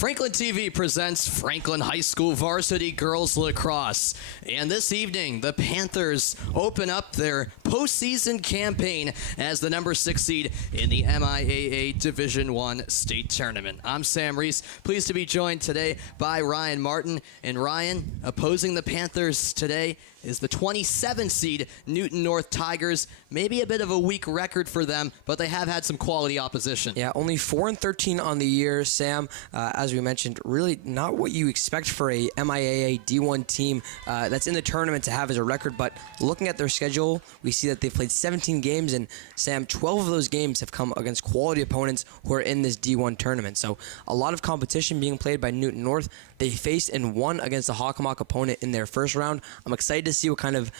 Franklin TV presents Franklin High School Varsity Girls Lacrosse. And this evening, the Panthers open up their postseason campaign as the number 6 seed in the MIAA Division I State Tournament. I'm Sam Reese, pleased to be joined today by Ryan Martin. And Ryan, opposing the Panthers today is the 27 seed Newton North Tigers. Maybe a bit of a weak record for them, but they have had some quality opposition. Yeah, only 4-13 on the year, Sam. As we mentioned, really not what you expect for a MIAA D1 team that's in the tournament to have as a record. But looking at their schedule, we see that they've played 17 games, and Sam, 12 of those games have come against quality opponents who are in this D1 tournament. So a lot of competition being played by Newton North. They faced and won against a Hockomock opponent in their first round. I'm excited to see what kind of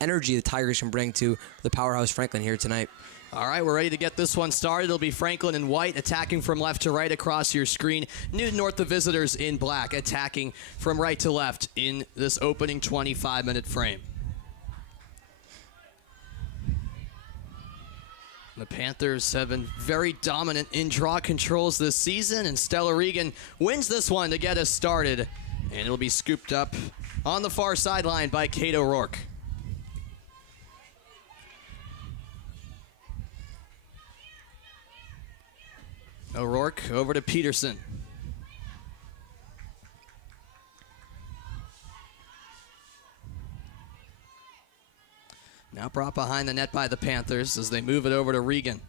energy the Tigers can bring to the powerhouse Franklin here tonight. All right, we're ready to get this one started. It'll be Franklin in white attacking from left to right across your screen. Newton North, the visitors, in black, attacking from right to left in this opening 25-minute frame. The Panthers have been very dominant in draw controls this season, and Stella Regan wins this one to get us started. And it'll be scooped up on the far sideline by Kate O'Rourke. O'Rourke over to Peterson. Now brought behind the net by the Panthers as they move it over to Regan.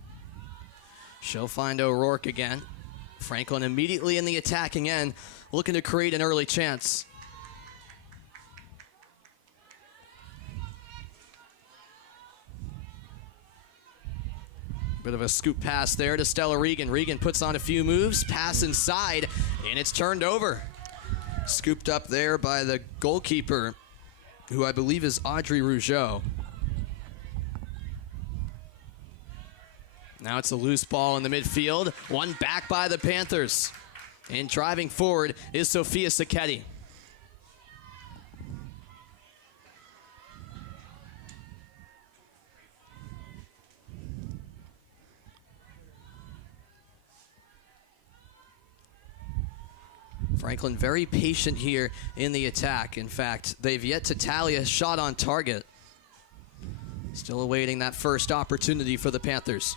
She'll find O'Rourke again. Franklin immediately in the attacking end, looking to create an early chance. Bit of a scoop pass there to Stella Regan. Regan puts on a few moves, pass inside, and it's turned over. Scooped up there by the goalkeeper, who I believe is Audrey Rougeau. Now it's a loose ball in the midfield. One back by the Panthers. And driving forward is Sophia Sacchetti. Franklin very patient here in the attack. In fact, they've yet to tally a shot on target. Still awaiting that first opportunity for the Panthers.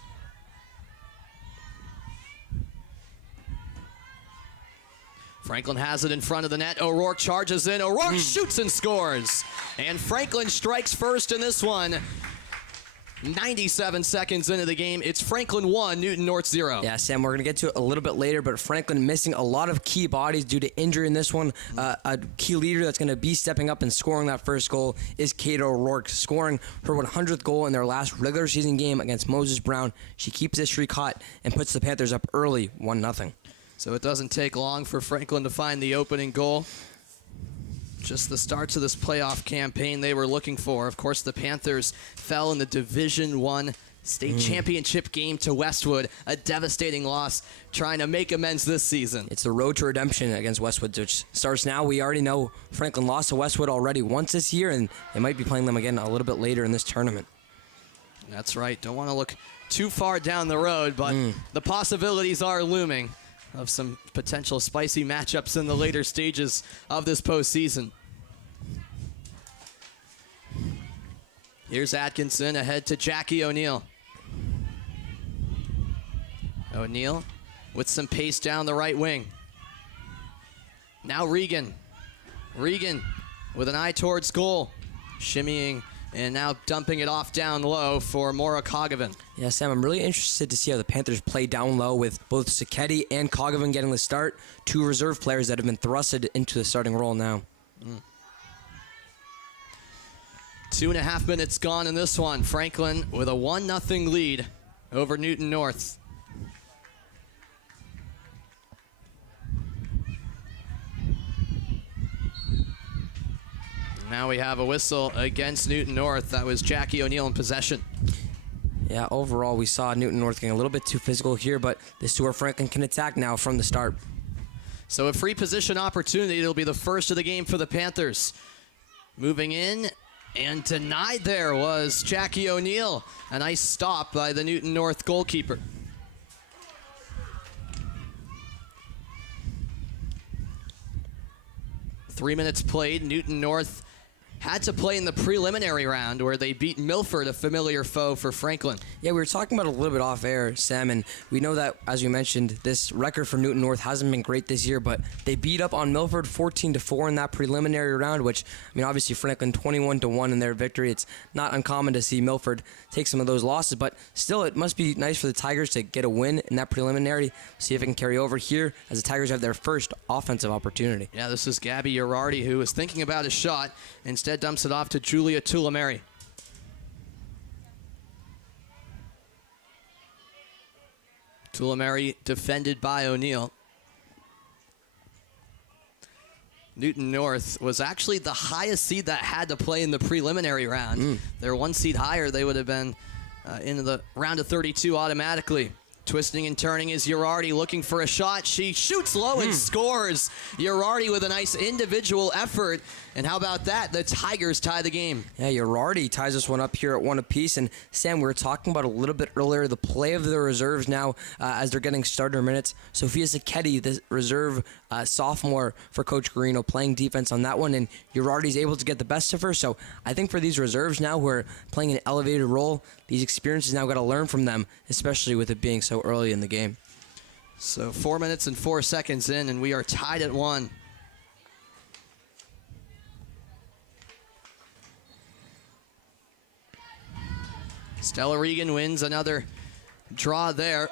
Franklin has it in front of the net. O'Rourke charges in. O'Rourke shoots and scores. And Franklin strikes first in this one. 97 seconds into the game. It's Franklin 1, Newton North 0. Yeah, Sam, we're going to get to it a little bit later, but Franklin missing a lot of key bodies due to injury in this one. A key leader that's going to be stepping up and scoring that first goal is Kate O'Rourke, scoring her 100th goal in their last regular season game against Moses Brown. She keeps this streak hot and puts the Panthers up early, 1-0. So it doesn't take long for Franklin to find the opening goal. Just the start to this playoff campaign they were looking for. Of course, the Panthers fell in the Division I state championship game to Westwood. A devastating loss, trying to make amends this season. It's the road to redemption against Westwood, which starts now. We already know Franklin lost to Westwood already once this year, and they might be playing them again a little bit later in this tournament. That's right. Don't want to look too far down the road, but the possibilities are looming of some potential spicy matchups in the later stages of this postseason. Here's Atkinson ahead to Jackie O'Neill. O'Neill with some pace down the right wing. Now Regan. Regan with an eye towards goal. Shimmying and now dumping it off down low for Maura Cogovan. Yeah, Sam, I'm really interested to see how the Panthers play down low with both Sacchetti and Cogovan getting the start. Two reserve players that have been thrusted into the starting role now. 2.5 minutes gone in this one. Franklin with a 1-0 lead over Newton North. Now we have a whistle against Newton North. That was Jackie O'Neill in possession. Yeah, overall we saw Newton North getting a little bit too physical here, but this is where Franklin can attack now from the start. So a free position opportunity. It'll be the first of the game for the Panthers. Moving in, and denied there was Jackie O'Neill. A nice stop by the Newton North goalkeeper. 3 minutes played. Newton North had to play in the preliminary round where they beat Milford, a familiar foe for Franklin. Yeah, we were talking about it a little bit off air, Sam, and we know that, as you mentioned, this record for Newton North hasn't been great this year, but they beat up on Milford 14-4 in that preliminary round, which, I mean, obviously Franklin 21-1 in their victory. It's not uncommon to see Milford take some of those losses, but still, it must be nice for the Tigers to get a win in that preliminary, see if it can carry over here as the Tigers have their first offensive opportunity. Yeah, this is Gabby Girardi, who was thinking about a shot. Instead, dumps it off to Julia Tulameri. Tulameri defended by O'Neill. Newton North was actually the highest seed that had to play in the preliminary round. They're one seed higher. They would have been into the round of 32 automatically. Twisting and turning is Girardi looking for a shot. She shoots low and scores. Girardi with a nice individual effort. And how about that? The Tigers tie the game. Yeah, Girardi ties this one up here at 1 apiece. And Sam, we were talking about a little bit earlier the play of the reserves now as they're getting starter minutes. Sophia Sacchetti, the reserve sophomore for Coach Guarino, playing defense on that one. And Girardi's able to get the best of her. So I think for these reserves now who are playing an elevated role, these experiences now got to learn from them, especially with it being so early in the game. So 4 minutes and 4 seconds in, and we are tied at 1. Stella Regan wins another draw there.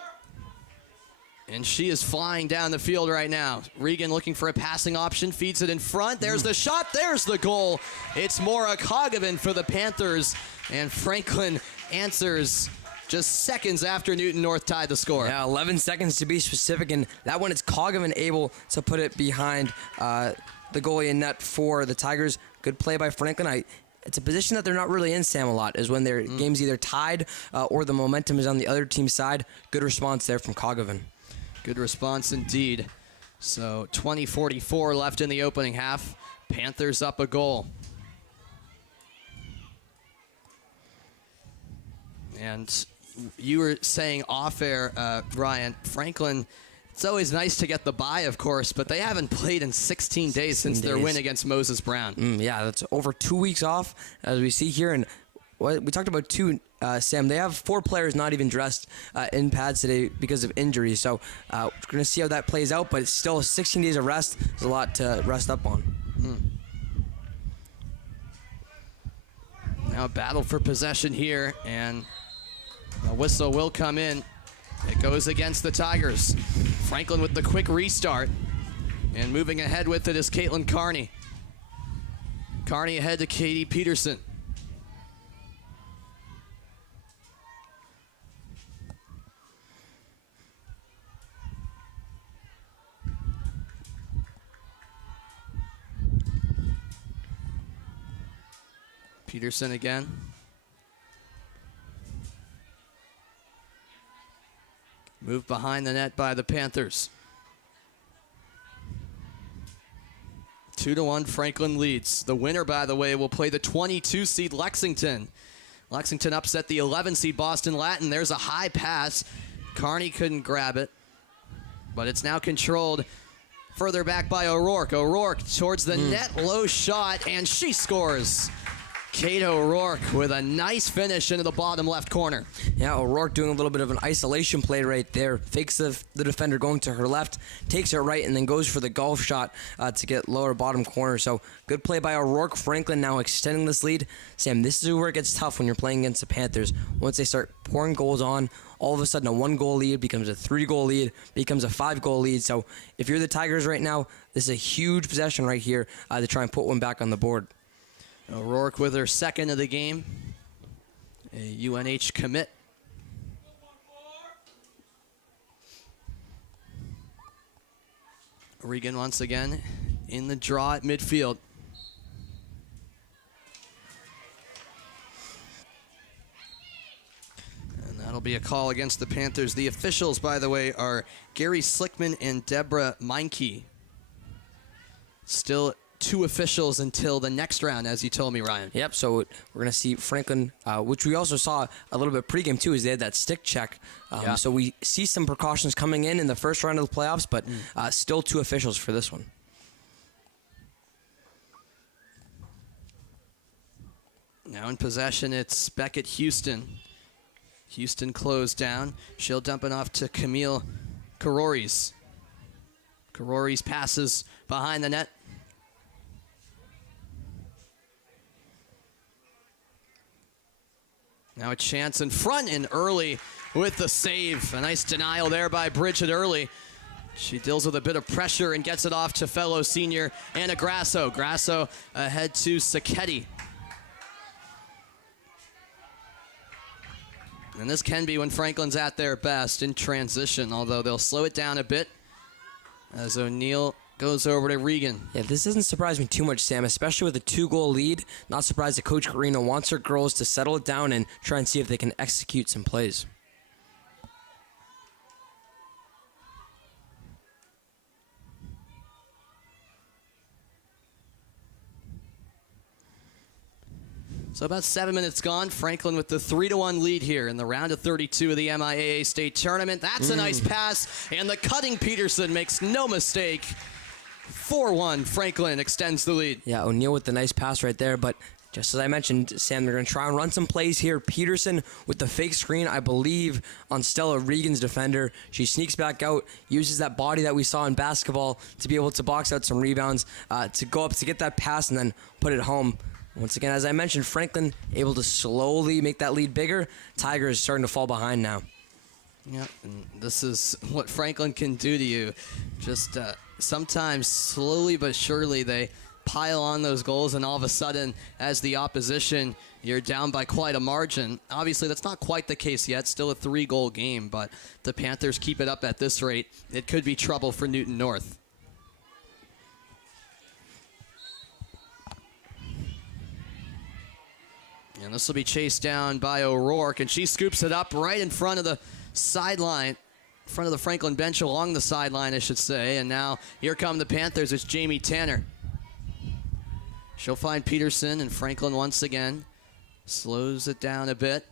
And she is flying down the field right now. Regan looking for a passing option, feeds it in front. There's the shot, there's the goal. It's Maura Kogovan for the Panthers. And Franklin answers just seconds after Newton North tied the score. Yeah, 11 seconds to be specific, and that one it's Kogovan able to put it behind the goalie in net for the Tigers. Good play by Franklin. It's a position that they're not really in, Sam, a lot, is when their game's either tied or the momentum is on the other team's side. Good response there from Kogovan. Good response indeed. So 20:44 left in the opening half. Panthers up a goal. And you were saying off air, Ryan, Franklin, it's always nice to get the bye, of course, but they haven't played in 16 days since their win against Moses Brown. Yeah, that's over 2 weeks off, as we see here. And we talked about Sam. They have 4 players not even dressed in pads today because of injuries. So we're going to see how that plays out, but it's still 16 days of rest. There's a lot to rest up on. Now a battle for possession here, and a whistle will come in. It goes against the Tigers. Franklin with the quick restart. And moving ahead with it is Caitlin Carney. Carney ahead to Katie Peterson. Peterson again. Moved behind the net by the Panthers. 2-1, Franklin leads. The winner, by the way, will play the 22 seed Lexington. Lexington upset the 11 seed Boston Latin. There's a high pass. Carney couldn't grab it, but it's now controlled further back by O'Rourke. O'Rourke towards the net, low shot, and she scores. Kate O'Rourke with a nice finish into the bottom left corner. Yeah, O'Rourke doing a little bit of an isolation play right there. Fakes the defender going to her left, takes it right, and then goes for the golf shot to get lower bottom corner. So good play by O'Rourke. Franklin now extending this lead. Sam, this is where it gets tough when you're playing against the Panthers. Once they start pouring goals on, all of a sudden a 1-goal lead becomes a 3-goal lead, becomes a 5-goal lead. So if you're the Tigers right now, this is a huge possession right here to try and put one back on the board. O'Rourke with her second of the game. A UNH commit. Regan once again in the draw at midfield. And that'll be a call against the Panthers. The officials, by the way, are Gary Slickman and Deborah Meinke. Still 2 officials until the next round, as you told me, Ryan. Yep, so we're going to see Franklin, which we also saw a little bit pregame too, is they had that stick check. So we see some precautions coming in the first round of the playoffs, but still 2 officials for this one. Now in possession, it's Beckett Houston. Houston closed down. She'll dump it off to Camille Karoris. Karoris passes behind the net. Now a chance in front, and Early with the save. A nice denial there by Bridget Early. She deals with a bit of pressure and gets it off to fellow senior Anna Grasso. Grasso ahead to Sacchetti. And this can be when Franklin's at their best in transition, although they'll slow it down a bit as O'Neill goes over to Regan. Yeah, this doesn't surprise me too much, Sam, especially with a 2-goal lead. Not surprised that Coach Carino wants her girls to settle it down and try and see if they can execute some plays. So about 7 minutes gone. Franklin with the 3-1 lead here in the round of 32 of the MIAA state tournament. That's a nice pass, and the cutting Peterson makes no mistake. 4-1, Franklin extends the lead. Yeah, O'Neill with the nice pass right there, but just as I mentioned, Sam, they're going to try and run some plays here. Peterson with the fake screen, I believe, on Stella Regan's defender. She sneaks back out, uses that body that we saw in basketball to be able to box out some rebounds, to go up to get that pass and then put it home. Once again, as I mentioned, Franklin able to slowly make that lead bigger. Tigers starting to fall behind now. Yeah, and this is what Franklin can do to you. Just sometimes slowly but surely they pile on those goals, and all of a sudden, as the opposition, you're down by quite a margin. Obviously, that's not quite the case yet. Still a 3-goal game, but the Panthers keep it up at this rate. It could be trouble for Newton North. And this will be chased down by O'Rourke, and she scoops it up right in front of the sideline, in front of the Franklin bench, along the sideline, I should say. And now here come the Panthers. It's Jamie Tanner. She'll find Peterson, and Franklin once again slows it down a bit.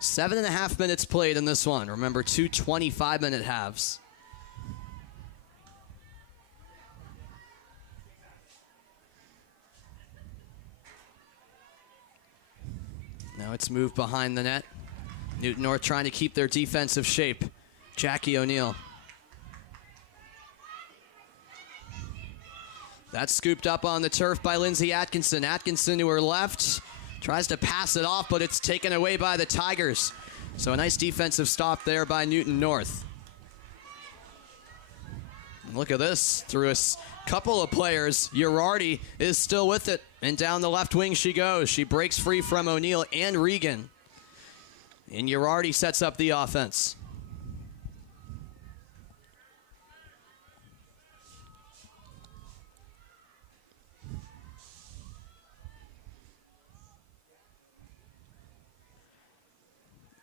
Seven and a half minutes played in this one. Remember, 2 25-minute halves. Now it's moved behind the net. Newton North trying to keep their defensive shape. Jackie O'Neill. That's scooped up on the turf by Lindsay Atkinson. Atkinson to her left. Tries to pass it off, but it's taken away by the Tigers. So a nice defensive stop there by Newton North. And look at this. Through a couple of players, Girardi is still with it. And down the left wing she goes. She breaks free from O'Neill and Regan. And Girardi sets up the offense.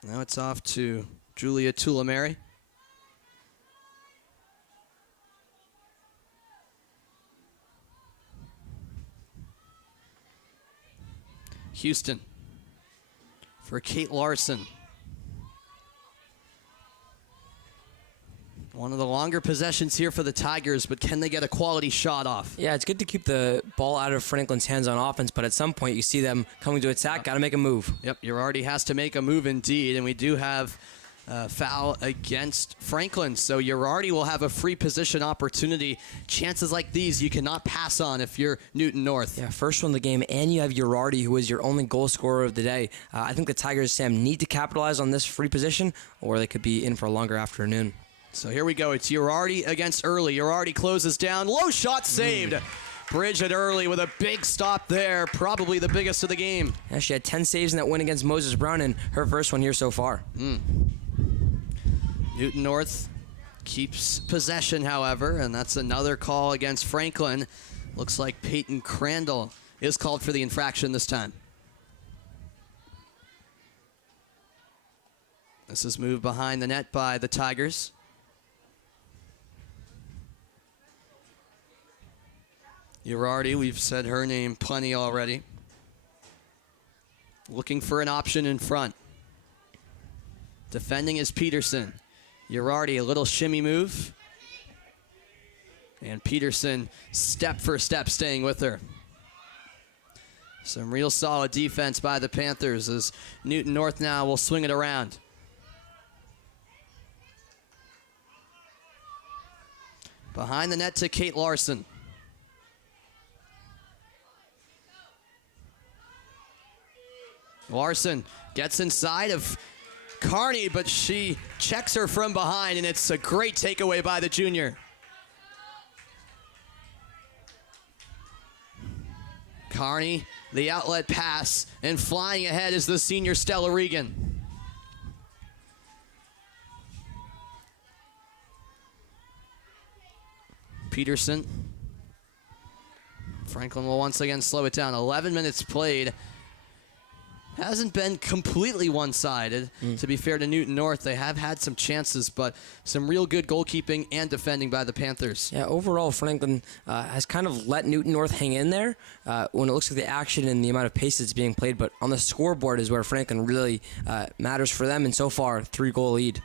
Now it's off to Julia Tulamari. Houston for Kate Larson. One of the longer possessions here for the Tigers, but can they get a quality shot off? Yeah, it's good to keep the ball out of Franklin's hands on offense, but at some point you see them coming to attack, got to make a move. Yep, Girardi has to make a move indeed, and we do have foul against Franklin. So Girardi will have a free position opportunity. Chances like these you cannot pass on if you're Newton North. Yeah, first one of the game, and you have Girardi, who is your only goal scorer of the day. I think the Tigers, Sam, need to capitalize on this free position, or they could be in for a longer afternoon. So here we go. It's Girardi against Early. Girardi closes down. Low shot saved. Bridget Early with a big stop there. Probably the biggest of the game. Yeah, she had 10 saves in that win against Moses Brown, and her first one here so far. Newton North keeps possession, however, and that's another call against Franklin. Looks like Peyton Crandall is called for the infraction this time. This is moved behind the net by the Tigers. Girardi, we've said her name plenty already. Looking for an option in front. Defending is Peterson. Girardi, a little shimmy move. And Peterson, step for step, staying with her. Some real solid defense by the Panthers as Newton North now will swing it around. Behind the net to Kate Larson. Larson gets inside of Carney, but she checks her from behind, and it's a great takeaway by the junior. Carney, the outlet pass, and flying ahead is the senior Stella Regan. Peterson. Franklin will once again slow it down. 11 minutes played. Hasn't been completely one-sided. To be fair to Newton North, they have had some chances, but some real good goalkeeping and defending by the Panthers. Yeah, overall, Franklin has kind of let Newton North hang in there when it looks like the action and the amount of pace that's being played, but on the scoreboard is where Franklin really matters for them, and so far, 3-goal lead.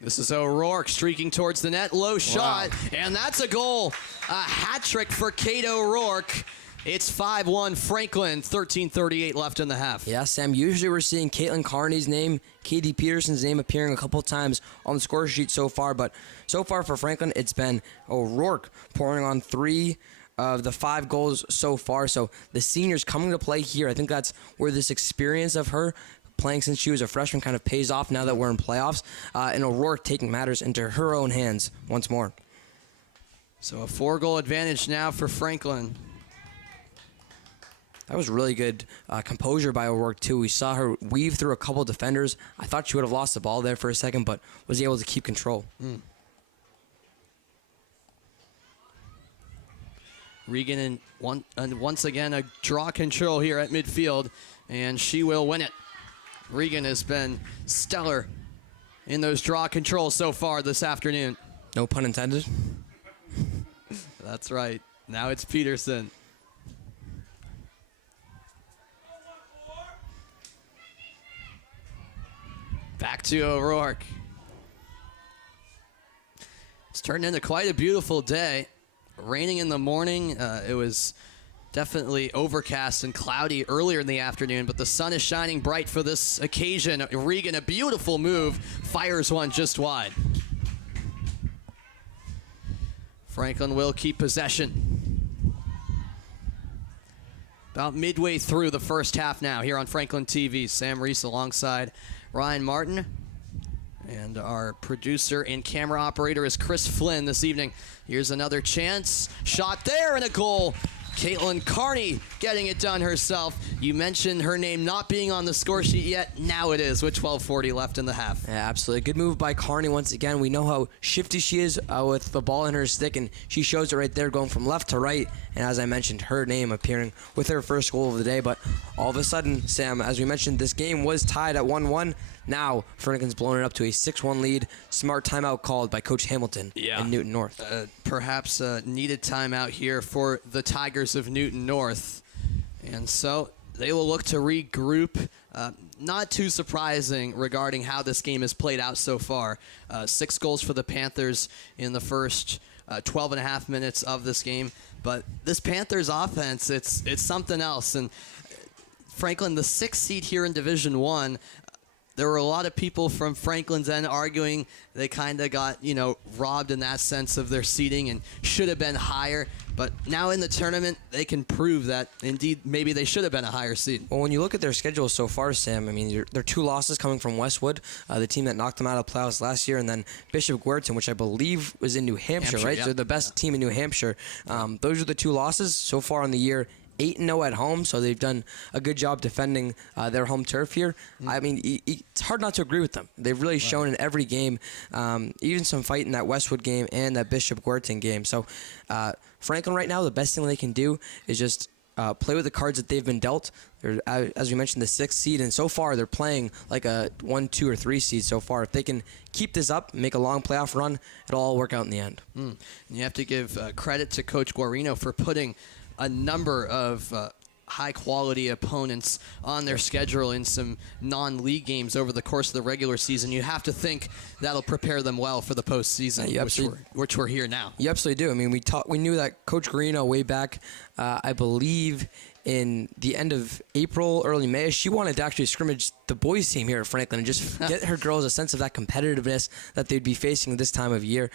This is O'Rourke streaking towards the net, low shot, and that's a goal. A hat trick for Kate O'Rourke. It's 5-1 Franklin, 13:38 left in the half. Yeah, Sam, usually we're seeing Caitlin Carney's name, Katie Peterson's name appearing a couple times on the score sheet so far, but so far for Franklin, it's been O'Rourke pouring on 3 of the 5 goals so far, so the seniors coming to play here. I think that's where this experience of her playing since she was a freshman kind of pays off now that we're in playoffs, and O'Rourke taking matters into her own hands once more. So a 4-goal advantage now for Franklin. That was really good composure by O'Rourke, too. We saw her weave through a couple defenders. I thought she would have lost the ball there for a second, but was able to keep control. Regan and once again a draw control here at midfield, and she will win it. Regan has been stellar in those draw controls so far this afternoon. No pun intended. That's right. Now it's Peterson. Back to O'Rourke. It's turned into quite a beautiful day. Raining in the morning. It was definitely overcast and cloudy earlier in the afternoon, but the sun is shining bright for this occasion. Regan, a beautiful move, fires one just wide. Franklin will keep possession. About midway through the first half now here on Franklin TV. Sam Reese alongside Ryan Martin. And our producer and camera operator is Chris Flynn this evening. Here's another chance. Shot there and a goal. Caitlin Carney getting it done herself. You mentioned her name not being on the score sheet yet. Now it is with 12:40 left in the half. Yeah, absolutely. Good move by Carney once again. We know how shifty she is with the ball in her stick, and she shows it right there going from left to right. And as I mentioned, her name appearing with her first goal of the day. But all of a sudden, Sam, as we mentioned, this game was tied at 1-1. Now, Franklin's blown it up to a 6-1 lead. Smart timeout called by Coach Hamilton in Newton North. Perhaps a needed timeout here for the Tigers of Newton North. And so they will look to regroup. Not too surprising regarding how this game has played out so far. 6 goals for the Panthers in the first 12 and a half minutes of this game. But this Panthers offense, it's something else. And Franklin, the 6th seed here in Division I, there were a lot of people from Franklin's end arguing they kind of got, robbed in that sense of their seeding and should have been higher. But now in the tournament, they can prove that, indeed, maybe they should have been a higher seed. Well, when you look at their schedule so far, Sam, I mean, there are 2 losses coming from Westwood, the team that knocked them out of playoffs last year, and then Bishop Guertin, which I believe was in New Hampshire, right? Yeah. They're the best team in New Hampshire. Those are the 2 losses so far in the year. 8-0 at home, so they've done a good job defending their home turf here. I mean, it's hard not to agree with them. They've really shown in every game, even some fight in that Westwood game and that Bishop Guertin game. So Franklin right now, the best thing they can do is just play with the cards that they've been dealt. They're, as we mentioned, the 6th seed, and so far they're playing like a 1, 2, or 3 seed so far. If they can keep this up, make a long playoff run, it'll all work out in the end. And you have to give credit to Coach Guarino for putting a number of high-quality opponents on their schedule in some non-league games over the course of the regular season, you have to think that'll prepare them well for the postseason, which we're here now. You absolutely do. I mean, we knew that Coach Garino way back, I believe, in the end of April, early May, she wanted to actually scrimmage the boys team here at Franklin and just get her girls a sense of that competitiveness that they'd be facing this time of year.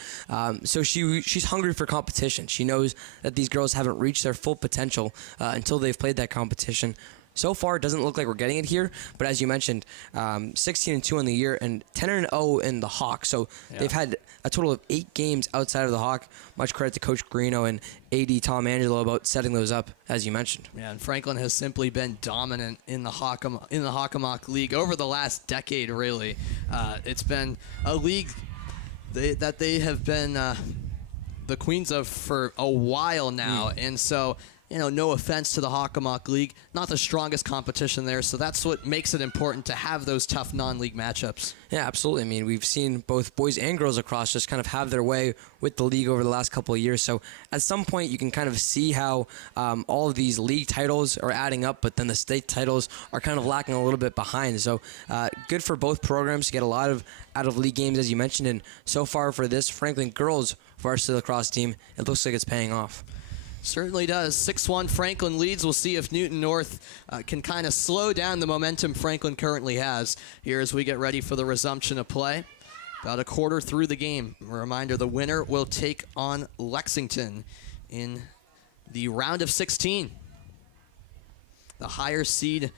So she's hungry for competition. She knows that these girls haven't reached their full potential until they've played that competition. So far, it doesn't look like we're getting it here, but as you mentioned, 16-2 in the year and 10-0 in the Hawk. So they've had a total of 8 games outside of the Hawk. Much credit to Coach Garino and AD Tom Angelo about setting those up, as you mentioned. Yeah, and Franklin has simply been dominant in the Hockomock League over the last decade. Really, it's been a league that they have been the queens of for a while now, and so. No offense to the Hockomock League, not the strongest competition there, so that's what makes it important to have those tough non-league matchups. Yeah, absolutely. I mean, we've seen both boys and girls lacrosse just kind of have their way with the league over the last couple of years, so at some point you can kind of see how all of these league titles are adding up, but then the state titles are kind of lacking a little bit behind, so good for both programs to get a lot of out-of-league games, as you mentioned, and so far for this Franklin girls varsity lacrosse team, it looks like it's paying off. Certainly does. 6-1 Franklin leads. We'll see if Newton North can kind of slow down the momentum Franklin currently has here as we get ready for the resumption of play. About a quarter through the game. A reminder, the winner will take on Lexington in the round of 16. The higher seed,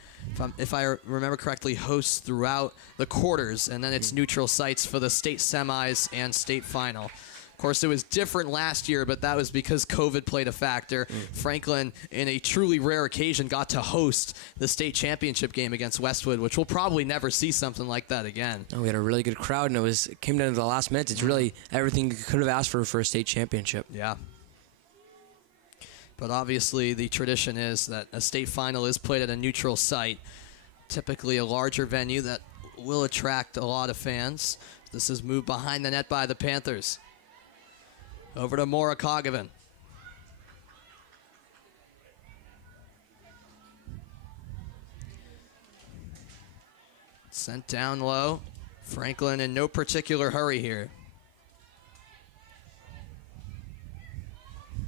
if I remember correctly, hosts throughout the quarters, and then it's neutral sites for the state semis and state final. Of course, it was different last year, but that was because COVID played a factor. Franklin, in a truly rare occasion, got to host the state championship game against Westwood, which we'll probably never see something like that again. We had a really good crowd, and it came down to the last minute. It's really everything you could have asked for a state championship. Yeah. But obviously, the tradition is that a state final is played at a neutral site, typically a larger venue that will attract a lot of fans. This is moved behind the net by the Panthers. Over to Maura Kogovan. Sent down low. Franklin in no particular hurry here.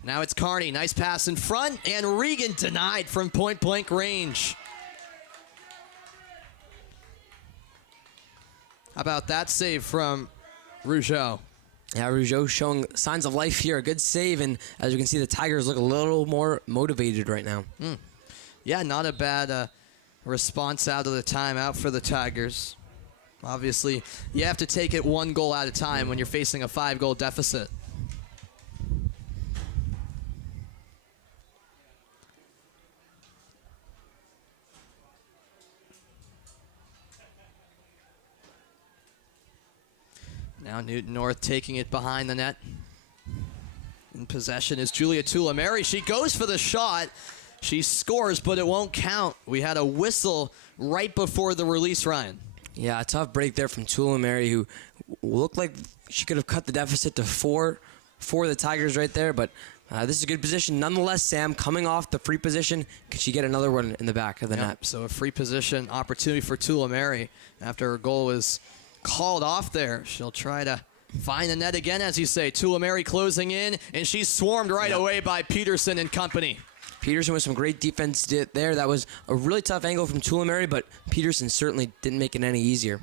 Now it's Carney. Nice pass in front, and Regan denied from point-blank range. How about that save from Rougeau? Yeah, Rougeau showing signs of life here. A good save, and as you can see, the Tigers look a little more motivated right now. Yeah, not a bad response out of the timeout for the Tigers. Obviously, you have to take it one goal at a time when you're facing a 5-goal deficit. Now Newton North taking it behind the net. In possession is Julia Tulamary. She goes for the shot. She scores, but it won't count. We had a whistle right before the release, Ryan. Yeah, a tough break there from Tulamary, who looked like she could have cut the deficit to 4 for the Tigers right there, but this is a good position. Nonetheless, Sam, coming off the free position, can she get another one in the back of the net? So a free position opportunity for Tulamary after her goal was called off there. She'll try to find the net again, as you say. Tulamary closing in, and she's swarmed right away by Peterson and company. Peterson with some great defense there. That was a really tough angle from Tulamary, but Peterson certainly didn't make it any easier.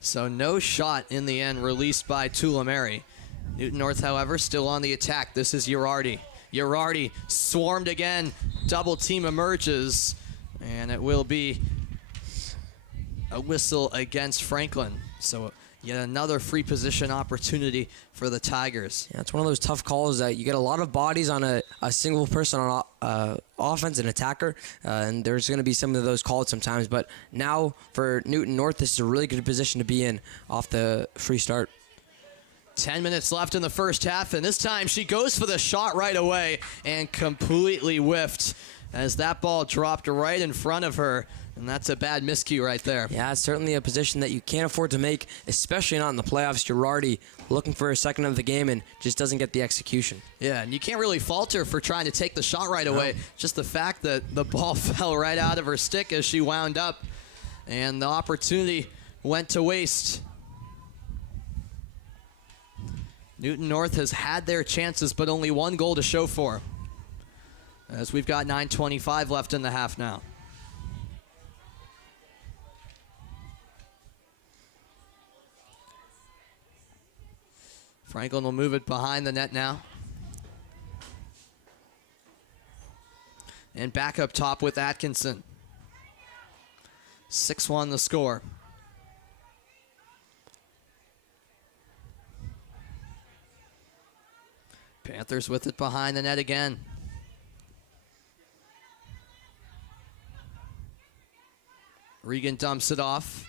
So no shot in the end released by Tulamary. Newton North, however, still on the attack. This is Girardi. Girardi swarmed again. Double team emerges, and it will be a whistle against Franklin. So yet another free position opportunity for the Tigers. Yeah, it's one of those tough calls that you get a lot of bodies on a single person on offense, an attacker, and there's going to be some of those called sometimes. But now for Newton North, this is a really good position to be in off the free start. 10 minutes left in the first half, and this time she goes for the shot right away and completely whiffed as that ball dropped right in front of her. And that's a bad miscue right there. Yeah, it's certainly a position that you can't afford to make, especially not in the playoffs. You're already looking for a second of the game and just doesn't get the execution. Yeah, and you can't really fault her for trying to take the shot right away. Just the fact that the ball fell right out of her stick as she wound up, and the opportunity went to waste. Newton North has had their chances, but only one goal to show for, as we've got 9:25 left in the half now. Franklin will move it behind the net now. And back up top with Atkinson. 6-1 the score. Panthers with it behind the net again. Regan dumps it off.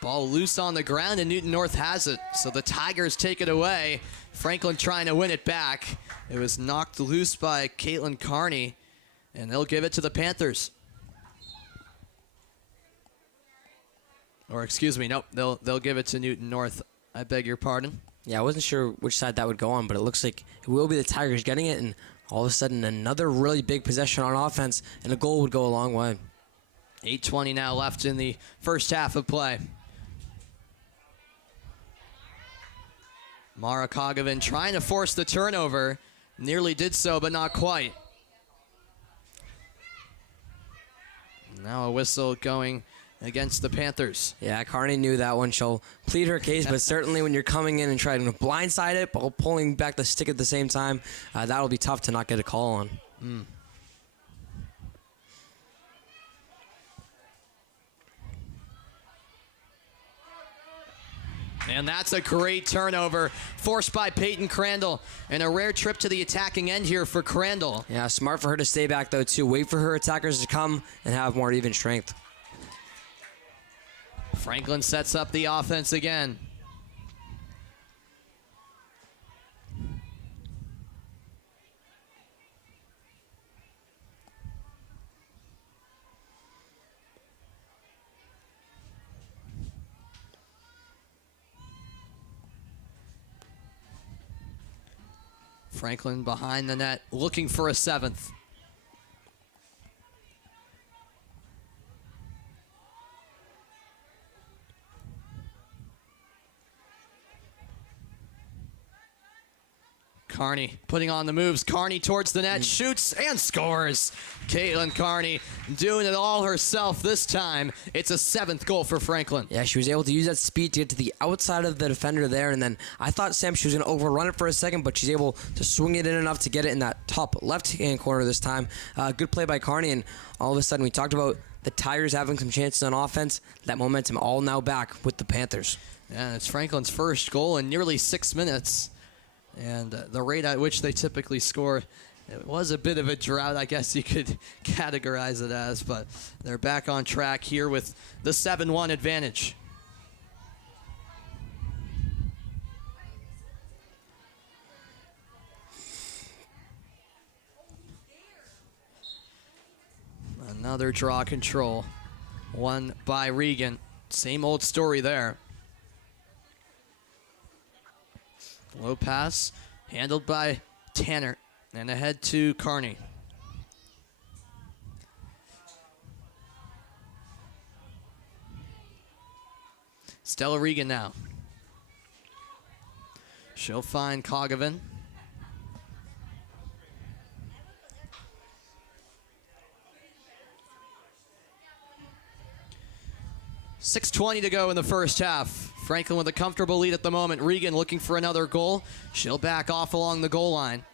Ball loose on the ground, and Newton North has it. So the Tigers take it away. Franklin trying to win it back. It was knocked loose by Caitlin Carney, and they'll give it to the Panthers. Or excuse me, nope, they'll give it to Newton North. I beg your pardon. Yeah, I wasn't sure which side that would go on, but it looks like it will be the Tigers getting it, and all of a sudden another really big possession on offense, and a goal would go a long way. 8:20 now left in the first half of play. Mara Kogovan trying to force the turnover. Nearly did so, but not quite. Now a whistle going against the Panthers. Yeah, Carney knew that one. She'll plead her case, but certainly when you're coming in and trying to blindside it while pulling back the stick at the same time, that'll be tough to not get a call on. And that's a great turnover forced by Peyton Crandall. And a rare trip to the attacking end here for Crandall. Yeah, smart for her to stay back, though, too. Wait for her attackers to come and have more even strength. Franklin sets up the offense again. Franklin behind the net, looking for a seventh. Carney putting on the moves. Carney towards the net, shoots and scores. Caitlin Carney doing it all herself this time. It's a 7th goal for Franklin. Yeah, she was able to use that speed to get to the outside of the defender there, and then I thought, Sam, she was going to overrun it for a second, but she's able to swing it in enough to get it in that top left-hand corner this time. Good play by Carney, and all of a sudden we talked about the Tigers having some chances on offense. That momentum all now back with the Panthers. Yeah, it's Franklin's first goal in nearly 6 minutes. And the rate at which they typically score, it was a bit of a drought, I guess you could categorize it as, but they're back on track here with the 7-1 advantage. Another draw control, won by Regan. Same old story there. Low pass, handled by Tanner, and ahead to Carney. Stella Regan now. She'll find Kogovan. .6:20 to go in the first half. Franklin with a comfortable lead at the moment. Regan looking for another goal. She'll back off along the goal line.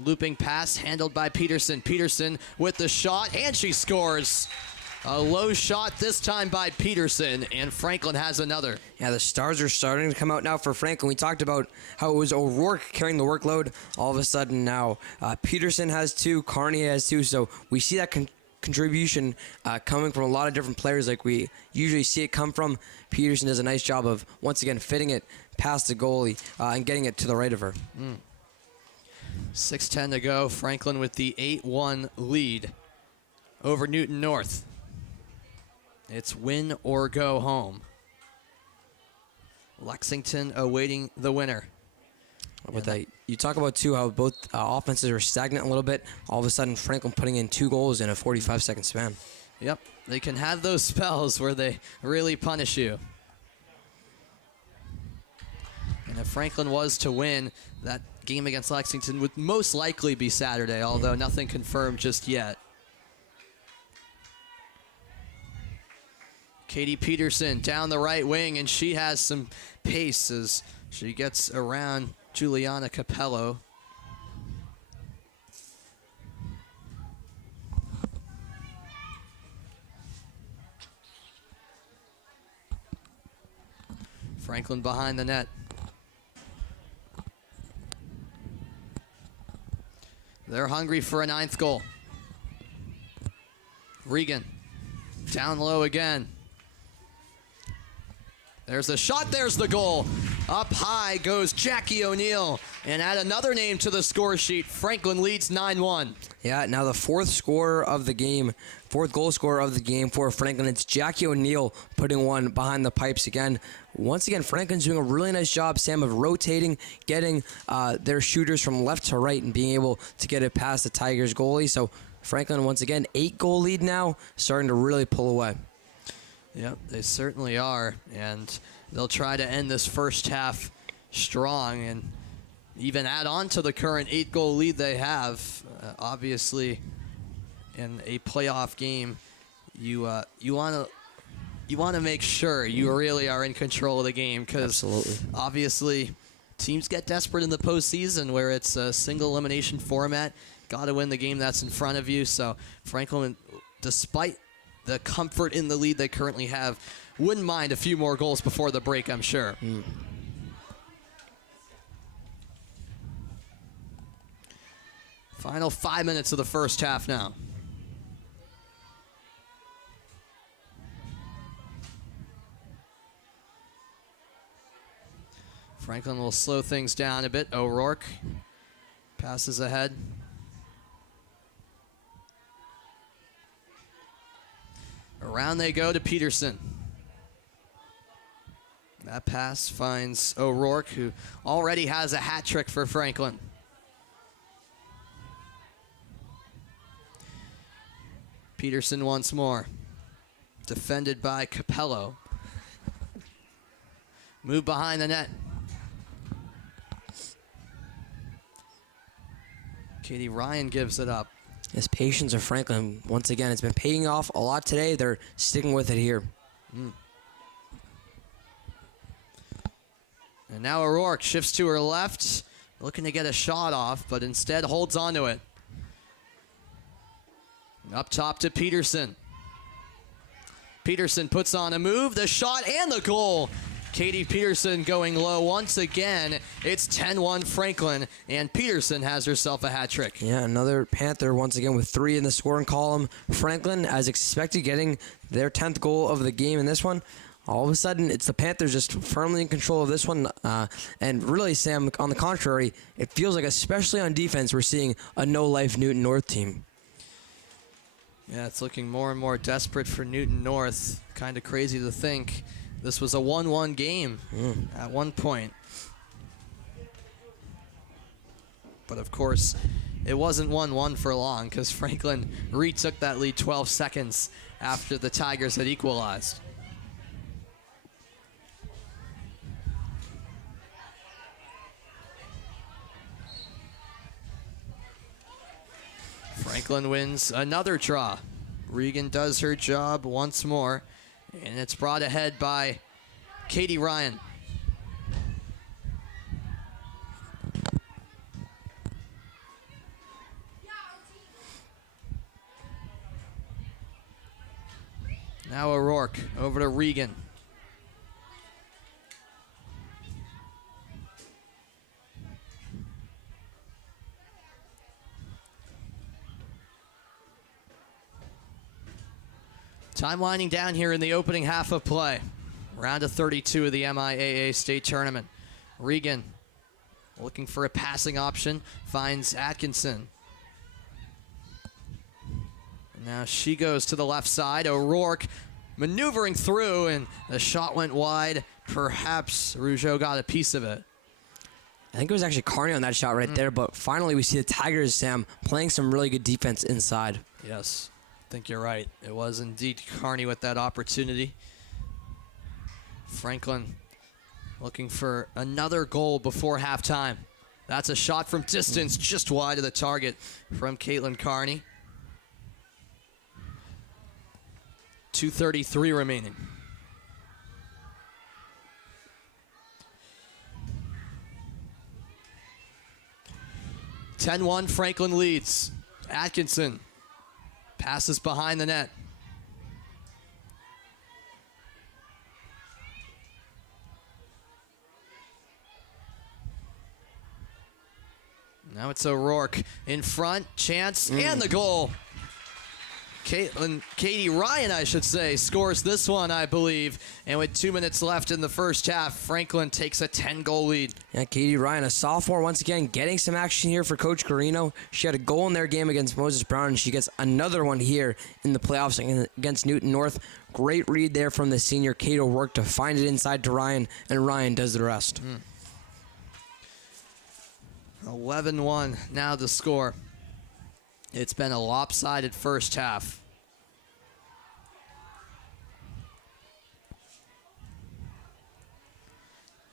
Looping pass handled by Peterson. Peterson with the shot, and she scores. A low shot this time by Peterson, and Franklin has another. Yeah, the stars are starting to come out now for Franklin. We talked about how it was O'Rourke carrying the workload. All of a sudden now, Peterson has 2, Carney has 2, so we see that contribution coming from a lot of different players like we usually see it come from. Peterson does a nice job of, once again, fitting it past the goalie and getting it to the right of her. 6:10 to go. Franklin with the 8-1 lead over Newton North. It's win or go home. Lexington awaiting the winner. With that, you talk about, too, how both offenses are stagnant a little bit. All of a sudden, Franklin putting in 2 goals in a 45-second span. Yep, they can have those spells where they really punish you. And if Franklin was to win, that game against Lexington would most likely be Saturday, although nothing confirmed just yet. Katie Peterson down the right wing, and she has some pace as she gets around Juliana Capello. Franklin behind the net. They're hungry for a 9th goal. Regan down low again. There's the shot, there's the goal. Up high goes Jackie O'Neill. And add another name to the score sheet. Franklin leads 9-1. Yeah, now the 4th goal scorer of the game for Franklin. It's Jackie O'Neill putting one behind the pipes again. Once again, Franklin's doing a really nice job, Sam, of rotating, getting their shooters from left to right and being able to get it past the Tigers goalie. So Franklin, once again, 8-goal lead now, starting to really pull away. Yep, they certainly are. And they'll try to end this first half strong and even add on to the current 8-goal lead they have. Obviously, in a playoff game, you want to make sure you really are in control of the game, because obviously teams get desperate in the postseason where it's a single elimination format. Got to win the game that's in front of you. So Franklin, despite the comfort in the lead they currently have, wouldn't mind a few more goals before the break, I'm sure. Final 5 minutes of the first half now. Franklin will slow things down a bit. O'Rourke passes ahead. Around they go to Peterson. That pass finds O'Rourke, who already has a hat trick for Franklin. Peterson once more. Defended by Capello. Move behind the net. Katie Ryan gives it up. His patience of Franklin, once again, it's been paying off a lot today. They're sticking with it here. And now O'Rourke shifts to her left, looking to get a shot off, but instead holds on to it. Up top to Peterson. Peterson puts on a move, the shot and the goal. Katie Peterson going low once again. It's 10-1 Franklin, and Peterson has herself a hat trick. Yeah, another Panther once again with 3 in the scoring column. Franklin, as expected, getting their 10th goal of the game in this one. All of a sudden, it's the Panthers just firmly in control of this one. And really, Sam, on the contrary, it feels like, especially on defense, we're seeing a no-life Newton North team. Yeah, it's looking more and more desperate for Newton North. Kind of crazy to think this was a 1-1 game at one point. But of course, it wasn't 1-1 for long, because Franklin retook that lead 12 seconds after the Tigers had equalized. Franklin wins another draw. Regan does her job once more, and it's brought ahead by Katie Ryan. Now O'Rourke over to Regan. Time winding down here in the opening half of play. Round of 32 of the MIAA state tournament. Regan looking for a passing option, finds Atkinson. Now she goes to the left side. O'Rourke maneuvering through, and the shot went wide. Perhaps Rougeau got a piece of it. I think it was actually Carney on that shot right there, but finally we see the Tigers, Sam, playing some really good defense inside. Yes, I think you're right. It was indeed Carney with that opportunity. Franklin looking for another goal before halftime. That's a shot from distance, just wide of the target from Caitlin Carney. 2:33 remaining. (10-1) Franklin leads. Atkinson passes behind the net. Now it's O'Rourke in front, chance, and the goal. Katie Ryan, I should say, scores this one, I believe. And with 2 minutes left in the first half, Franklin takes a 10-goal lead. Yeah, Katie Ryan, a sophomore, once again, getting some action here for Coach Carino. She had a goal in their game against Moses Brown, and she gets another one here in the playoffs against Newton North. Great read there from the senior Kate O'Rourke to find it inside to Ryan, and Ryan does the rest. 11-1 now the score. It's been a lopsided first half.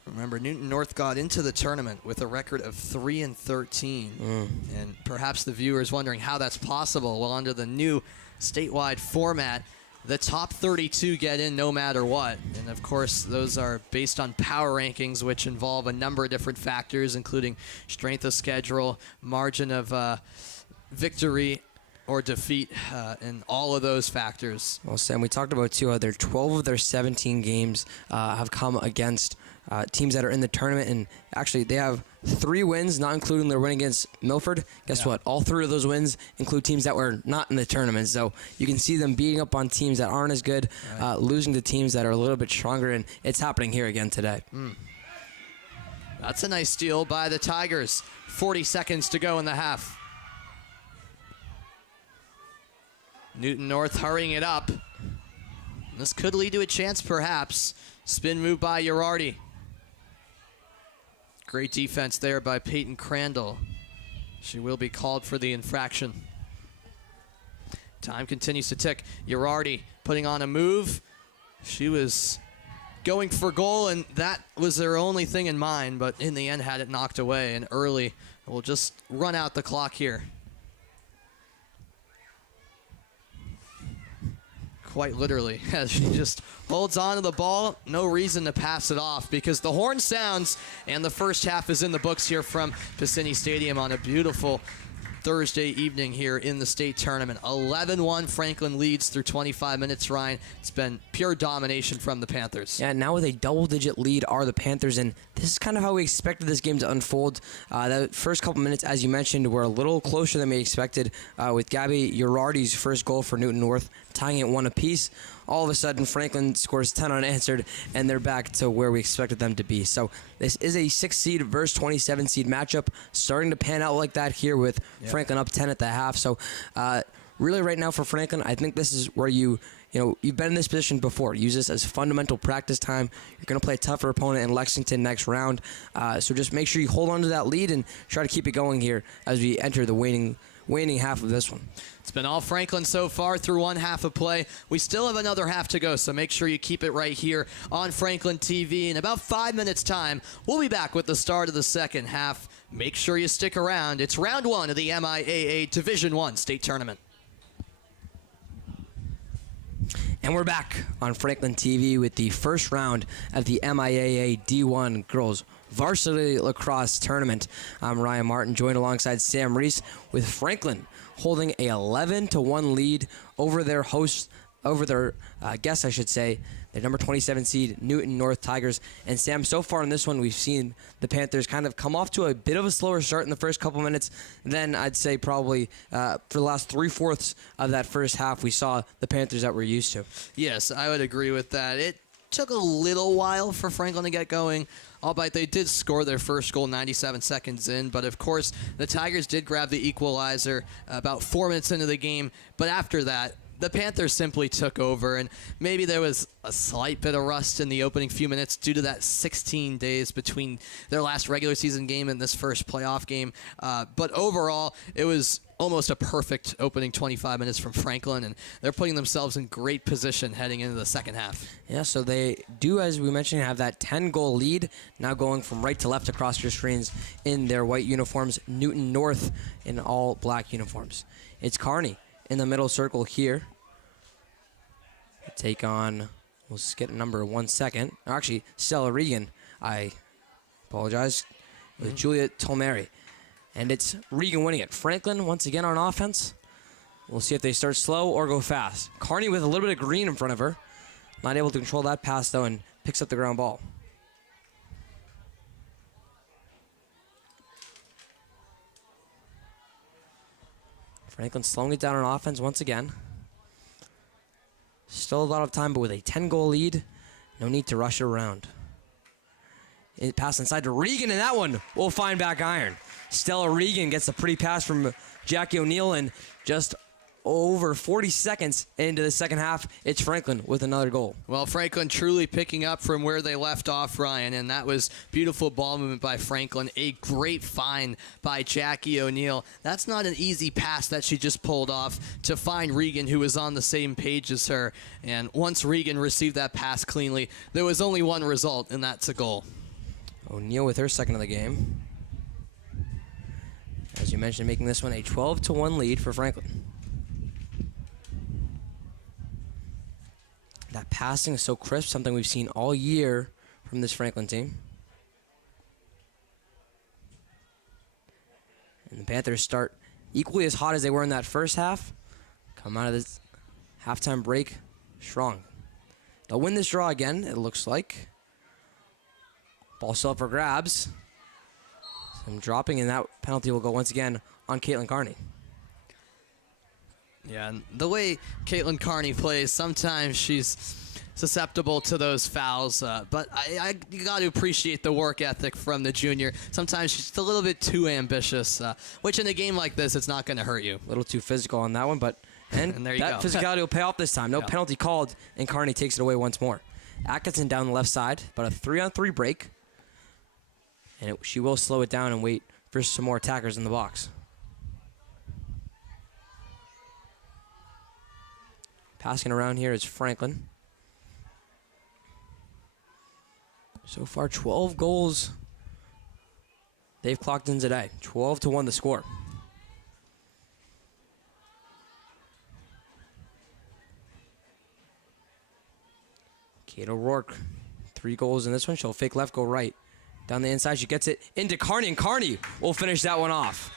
Remember, Newton North got into the tournament with a record of 3-13. And perhaps the viewer is wondering how that's possible. Well, under the new statewide format, the top 32 get in no matter what. And of course, those are based on power rankings, which involve a number of different factors, including strength of schedule, margin of victory or defeat, and all of those factors. Well, Sam, we talked about too, 12 of their 17 games have come against teams that are in the tournament, and actually they have 3 wins, not including their win against Milford. Guess what? All 3 of those wins include teams that were not in the tournament. So you can see them beating up on teams that aren't as good, losing to teams that are a little bit stronger, and it's happening here again today. That's a nice steal by the Tigers. 40 seconds to go in the half. Newton North hurrying it up. This could lead to a chance, perhaps. Spin move by Girardi. Great defense there by Peyton Crandall. She will be called for the infraction. Time continues to tick. Girardi putting on a move. She was going for goal, and that was their only thing in mind, but in the end had it knocked away, and early will just run out the clock here. Quite literally, as she just holds on to the ball. No reason to pass it off because the horn sounds, and the first half is in the books here from Piscini Stadium on a beautiful Thursday evening here in the state tournament. 11-1, Franklin leads through 25 minutes, Ryan. It's been pure domination from the Panthers. Yeah, now with a double-digit lead are the Panthers, and this is kind of how we expected this game to unfold. The first couple minutes, as you mentioned, were a little closer than we expected, with Gabby Girardi's first goal for Newton North, tying it 1 apiece. All of a sudden, Franklin scores 10 unanswered, and they're back to where we expected them to be. So this is a 6 seed versus 27 seed matchup, starting to pan out like that here with Franklin up 10 at the half. So really right now for Franklin, I think this is where you've been in this position before. Use this as fundamental practice time. You're going to play a tougher opponent in Lexington next round. So just make sure you hold on to that lead and try to keep it going here as we enter the waning half of this one. It's been all Franklin so far through one half of play. We still have another half to go, so make sure you keep it right here on Franklin TV. In about 5 minutes' time, we'll be back with the start of the second half. Make sure you stick around. It's round 1 of the MIAA Division I State Tournament. And we're back on Franklin TV with the first round of the MIAA D1 Girls Varsity Lacrosse Tournament. I'm Ryan Martin, joined alongside Sam Reese with Franklin holding a 11-1 lead over their guests, I should say, their number 27 seed Newton North Tigers. And Sam, so far in this one, we've seen the Panthers kind of come off to a bit of a slower start in the first couple minutes. Then I'd say probably for the last 3/4 of that first half, we saw the Panthers that we're used to. Yes, I would agree with that. It took a little while for Franklin to get going, albeit they did score their first goal 97 seconds in. But, of course, the Tigers did grab the equalizer about 4 minutes into the game. But after that, the Panthers simply took over, and maybe there was a slight bit of rust in the opening few minutes due to that 16 days between their last regular season game and this first playoff game. But overall, it was almost a perfect opening 25 minutes from Franklin, and they're putting themselves in great position heading into the second half. Yeah, so they do, as we mentioned, have that 10-goal lead, now going from right to left across your screens in their white uniforms, Newton North in all black uniforms. It's Kearney in the middle circle here. Take on, we'll get number 1 second. Actually, Stella Regan, I apologize, with Juliet Tolmeri. And it's Regan winning it. Franklin, once again on offense. We'll see if they start slow or go fast. Kearney with a little bit of green in front of her. Not able to control that pass, though, and picks up the ground ball. Franklin slowing it down on offense once again. Still a lot of time, but with a 10-goal lead, no need to rush it around. It passed inside to Regan, and that one will find back iron. Stella Regan gets a pretty pass from Jackie O'Neill, and just over 40 seconds into the second half, it's Franklin with another goal. Well, Franklin truly picking up from where they left off, Ryan, and that was beautiful ball movement by Franklin. A great find by Jackie O'Neill. That's not an easy pass that she just pulled off to find Regan, who was on the same page as her. And once Regan received that pass cleanly, there was only one result, and that's a goal. O'Neill with her second of the game. As you mentioned, making this one a 12-1 lead for Franklin. That passing is so crisp, something we've seen all year from this Franklin team. And the Panthers start equally as hot as they were in that first half. Come out of this halftime break strong. They'll win this draw again, it looks like. Ball still up for grabs. Some dropping, and that penalty will go once again on Caitlin Kearney. Yeah, and the way Caitlin Kearney plays, sometimes she's susceptible to those fouls, but you got to appreciate the work ethic from the junior. Sometimes she's a little bit too ambitious, which in a game like this, it's not going to hurt you. A little too physical on that one, but and there you that go. physicality will pay off this time. No penalty called, and Kearney takes it away once more. Atkinson down the left side, but a 3-on-3 break. And she will slow it down and wait for some more attackers in the box. Passing around here is Franklin. So far, 12 goals they've clocked in today. 12-1 the score. Kate O'Rourke, 3 goals in this one. She'll fake left, go right. Down the inside, she gets it into Kearney, and Kearney will finish that one off.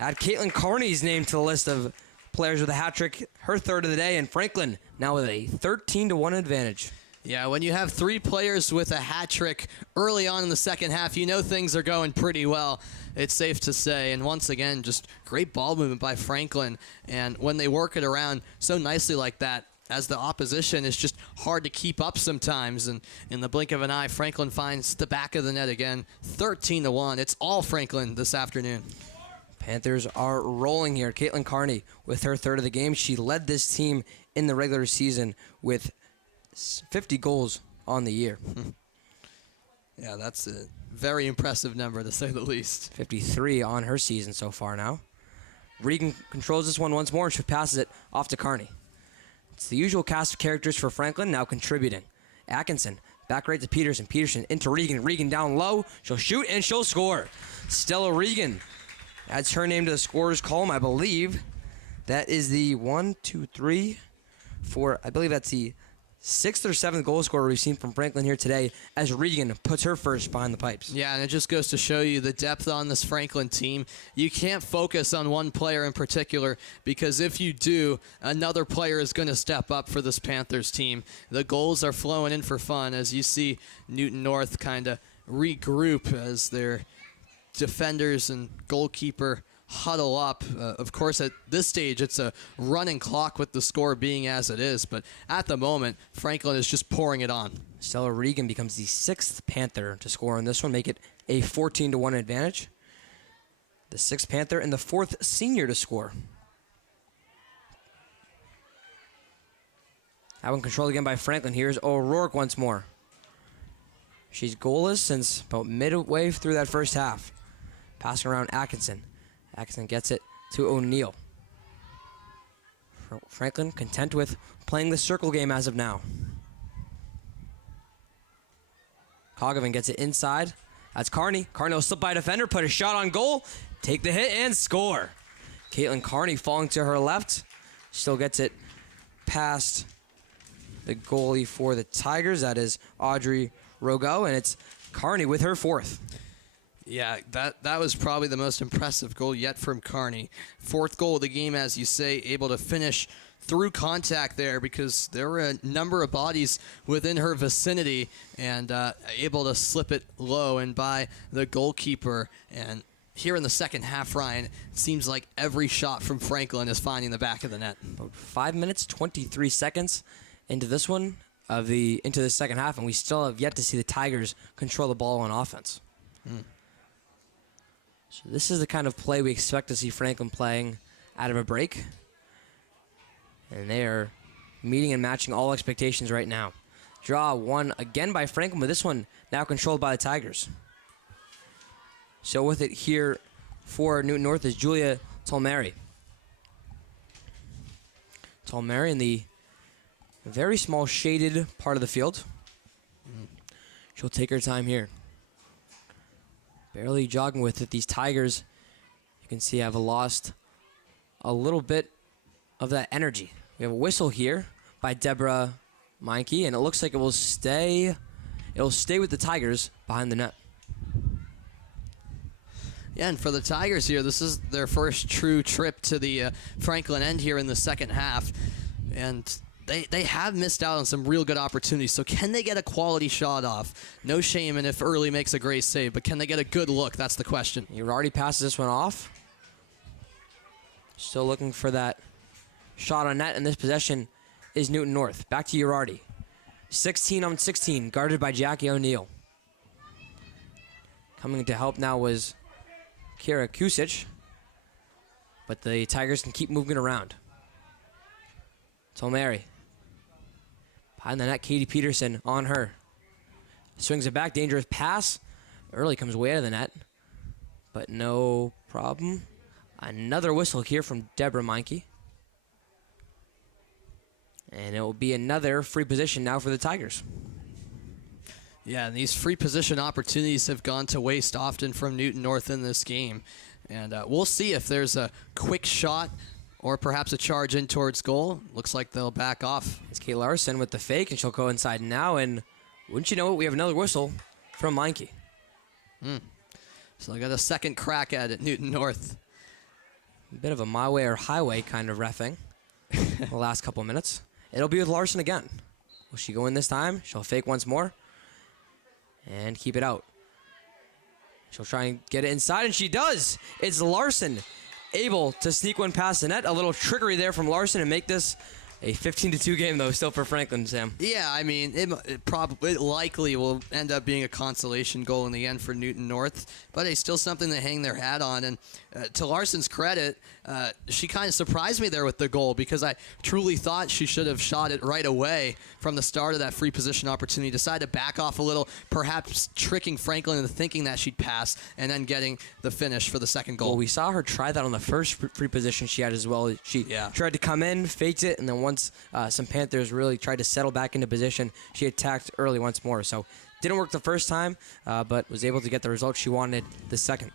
Add Caitlin Kearney's name to the list of players with a hat trick, her third of the day, and Franklin now with a 13-1 advantage. Yeah, when you have 3 players with a hat trick early on in the second half, you know things are going pretty well. It's safe to say. And once again, just great ball movement by Franklin. And when they work it around so nicely like that, as the opposition is just hard to keep up sometimes, and in the blink of an eye, Franklin finds the back of the net again. 13-1. It's all Franklin this afternoon. Panthers are rolling here. Caitlin Kearney with her third of the game. She led this team in the regular season with 50 goals on the year. Yeah, that's a very impressive number, to say the least. 53 on her season so far now. Regan controls this one once more, and she passes it off to Kearney. It's the usual cast of characters for Franklin now contributing. Atkinson, back right to Peterson. Peterson into Regan. Regan down low. She'll shoot and she'll score. Stella Regan adds her name to the scorer's column, I believe. That is the 1, 2, 3, 4. I believe that's the 6th or 7th goal scorer we've seen from Franklin here today as Regan puts her first behind the pipes. Yeah, and it just goes to show you the depth on this Franklin team. You can't focus on one player in particular, because if you do, another player is going to step up for this Panthers team. The goals are flowing in for fun as you see Newton North kind of regroup as their defenders and goalkeeper huddle up. Of course, at this stage, it's a running clock with the score being as it is, but at the moment, Franklin is just pouring it on. Stella Regan becomes the 6th Panther to score on this one, make it a 14-1 advantage. The 6th Panther and the 4th senior to score. That one controlled again by Franklin. Here's O'Rourke once more. She's goalless since about midway through that first half. Passing around Atkinson. Atkinson gets it to O'Neill. Franklin content with playing the circle game as of now. Kogovan gets it inside. That's Carney. Carney will slip by a defender, put a shot on goal, take the hit, and score. Caitlin Carney falling to her left. Still gets it past the goalie for the Tigers. That is Audrey Rogo, and it's Carney with her fourth. Yeah, that was probably the most impressive goal yet from Carney. Fourth goal of the game, as you say, able to finish through contact there because there were a number of bodies within her vicinity and able to slip it low and by the goalkeeper. And here in the second half, Ryan, it seems like every shot from Franklin is finding the back of the net. About 5 minutes, 23 seconds into this one into the second half, and we still have yet to see the Tigers control the ball on offense. So this is the kind of play we expect to see Franklin playing out of a break. And they are meeting and matching all expectations right now. Draw won again by Franklin, but this one now controlled by the Tigers. So with it here for Newton North is Julia Tolmeri. Tolmeri in the very small shaded part of the field. She'll take her time here. Barely jogging with it. These Tigers, you can see, have lost a little bit of that energy. We have a whistle here by Deborah Meinke, and it looks like it will stay. It'll stay with the Tigers behind the net. Yeah, and for the Tigers here, this is their first true trip to the Franklin end here in the second half, and they have missed out on some real good opportunities. So can they get a quality shot off? No shame in if Early makes a great save, but can they get a good look? That's the question. You already passes this one off. Still looking for that shot on net, and this possession is Newton North. Back to Girardi. 16 on 16, guarded by Jackie O'Neill. Coming to help now was Kira Kusic, but the Tigers can keep moving around. Tolmeri. Behind the net, Katie Peterson on her. Swings it back, dangerous pass. Early comes way out of the net, but no problem. Another whistle here from Deborah Meinke. And it will be another free position now for the Tigers. Yeah, and these free position opportunities have gone to waste often from Newton North in this game. And we'll see if there's a quick shot or perhaps a charge in towards goal. Looks like they'll back off. It's Kate Larson with the fake, and she'll go inside now. And wouldn't you know it, we have another whistle from Meinke. So I got a second crack at it, Newton North. A bit of a my way or highway kind of reffing the last couple of minutes. It'll be with Larson again. Will she go in this time? She'll fake once more and keep it out. She'll try and get it inside, and she does. It's Larson able to sneak one past the net. A little trickery there from Larson and make this a 15-2 game, though, still for Franklin, Sam. Yeah, I mean, it likely will end up being a consolation goal in the end for Newton North, but it's still something to hang their hat on. And to Larson's credit, she kind of surprised me there with the goal because I truly thought she should have shot it right away from the start of that free position opportunity. Decided to back off a little, perhaps tricking Franklin into thinking that she'd pass and then getting the finish for the second goal. Well, we saw her try that on the first free position she had as well. She tried to come in, faked it, and then once some Panthers really tried to settle back into position, she attacked early once more. So didn't work the first time, but was able to get the result she wanted the second.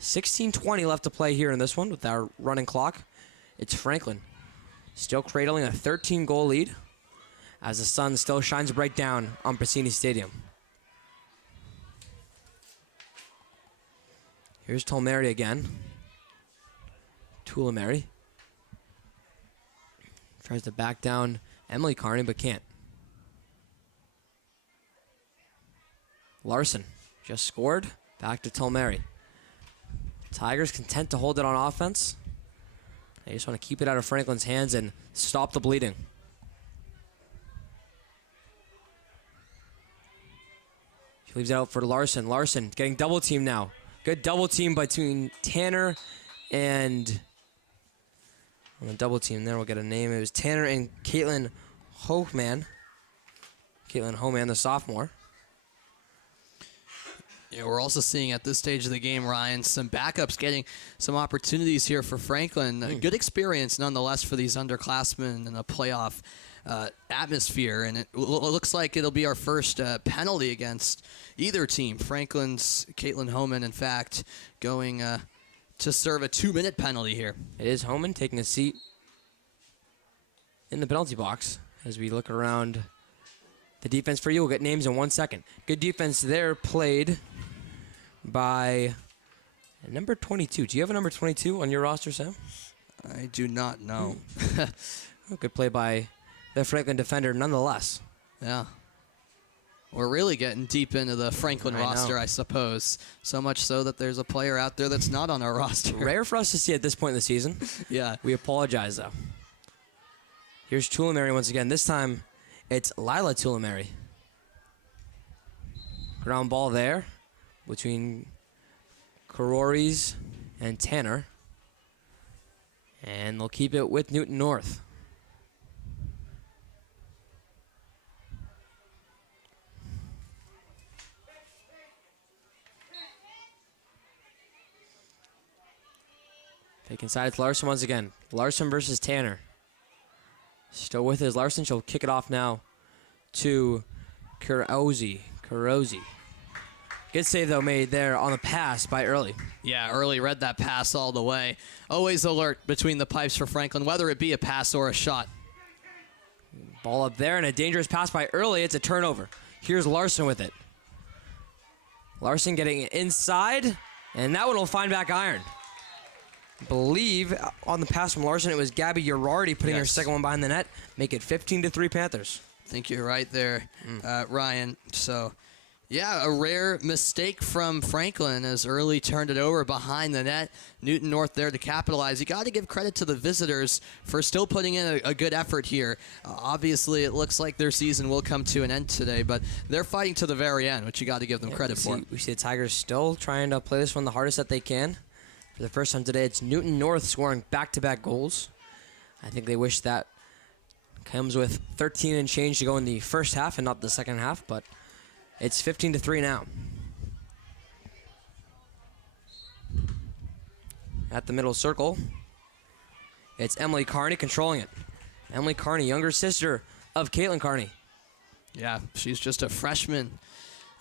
16:20 left to play here in this one with our running clock. It's Franklin still cradling a 13-goal lead as the sun still shines bright down on Brasini Stadium. Here's Tolmeri again. Tulameri tries to back down Emily Carney, but can't. Larson just scored. Back to Tolmeri. Tigers content to hold it on offense. They just want to keep it out of Franklin's hands and stop the bleeding. She leaves it out for Larson. Larson getting double team now. Good double team between Tanner and On the double team there, we'll get a name. It was Tanner and Caitlin Homan. Caitlin Homan, the sophomore. Yeah, we're also seeing at this stage of the game, Ryan, some backups getting some opportunities here for Franklin. A good experience, nonetheless, for these underclassmen in a playoff atmosphere. And it looks like it'll be our first penalty against either team. Franklin's Caitlin Homan, in fact, going to serve a 2-minute penalty here. It is Homan taking a seat in the penalty box as we look around the defense for you. We'll get names in 1 second. Good defense there played by number 22. Do you have a number 22 on your roster, Sam? I do not know. Good play by the Franklin defender nonetheless. Yeah. We're really getting deep into the Franklin roster, I suppose. So much so that there's a player out there that's not on our roster. Rare for us to see at this point in the season. Yeah. We apologize, though. Here's Tulamary once again. This time, it's Lila Tulamary. Ground ball there between Karoris and Tanner. And they'll keep it with Newton North. Fake inside, it's Larson once again. Larson versus Tanner. Still with his Larson. She'll kick it off now to Karosi. Good save, though, made there on the pass by Early. Yeah, Early read that pass all the way. Always alert between the pipes for Franklin, whether it be a pass or a shot. Ball up there, and a dangerous pass by Early. It's a turnover. Here's Larson with it. Larson getting inside, and that one will find back iron. I believe on the pass from Larson, it was Gabby Urardi putting her second one behind the net. Make it 15-3 Panthers. I think you're right there, Ryan. So, yeah, a rare mistake from Franklin as Early turned it over behind the net. Newton North there to capitalize. You got to give credit to the visitors for still putting in a good effort here. Obviously, it looks like their season will come to an end today, but they're fighting to the very end, which you got to give them credit for. We see the Tigers still trying to play this one the hardest that they can. For the first time today, it's Newton North scoring back-to-back goals. I think they wish that comes with 13 and change to go in the first half and not the second half, but it's 15-3 now. At the middle circle, it's Emily Carney controlling it. Emily Carney, younger sister of Caitlin Carney. Yeah, she's just a freshman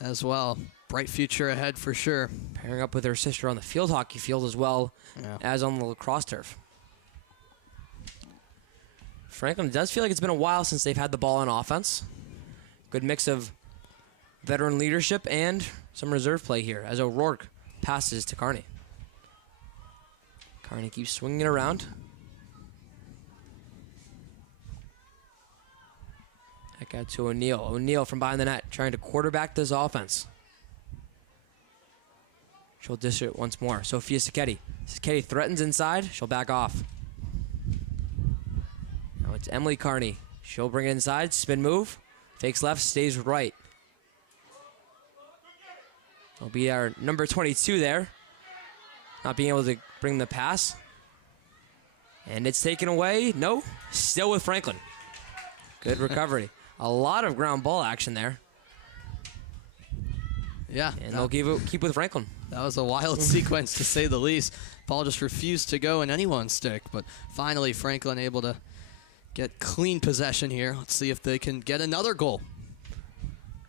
as well. Bright future ahead for sure. Pairing up with her sister on the field hockey field as well as on the lacrosse turf. Franklin, it does feel like it's been a while since they've had the ball on offense. Good mix of veteran leadership and some reserve play here as O'Rourke passes to Carney. Carney keeps swinging it around. Back out to O'Neill. O'Neill from behind the net trying to quarterback this offense. She'll dish it once more. Sophia Sacchetti. Sacchetti threatens inside. She'll back off. Now it's Emily Carney. She'll bring it inside. Spin move. Fakes left. Stays right. Will be our number 22 there. Not being able to bring the pass. And it's taken away. No. Still with Franklin. Good recovery. A lot of ground ball action there. Yeah. And they'll keep with Franklin. That was a wild sequence, to say the least. Ball just refused to go in anyone's stick, but finally Franklin able to get clean possession here. Let's see if they can get another goal.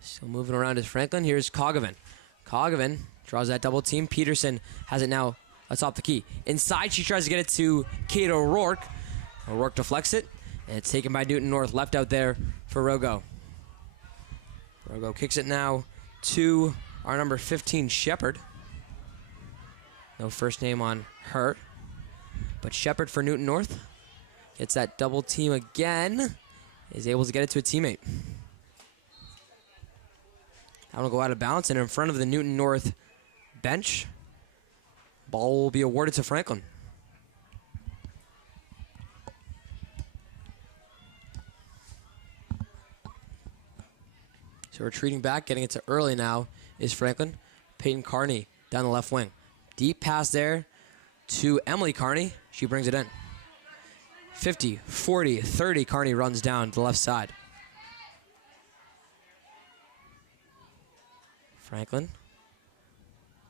Still moving around is Franklin. Here's Kogovan. Kogovan draws that double team. Peterson has it now atop the key. Inside, she tries to get it to Kate O'Rourke. O'Rourke deflects it, and it's taken by Newton North. Left out there for Rogo. Rogo kicks it now to our number 15, Shepard. No first name on her. But Shepard for Newton North. Gets that double team again. Is able to get it to a teammate. That will go out of bounds and in front of the Newton North bench. Ball will be awarded to Franklin. So retreating back, getting it to early now is Franklin. Peyton Carney down the left wing. Deep pass there to Emily Carney. She brings it in. 50, 40, 30. Kearney runs down the left side. Franklin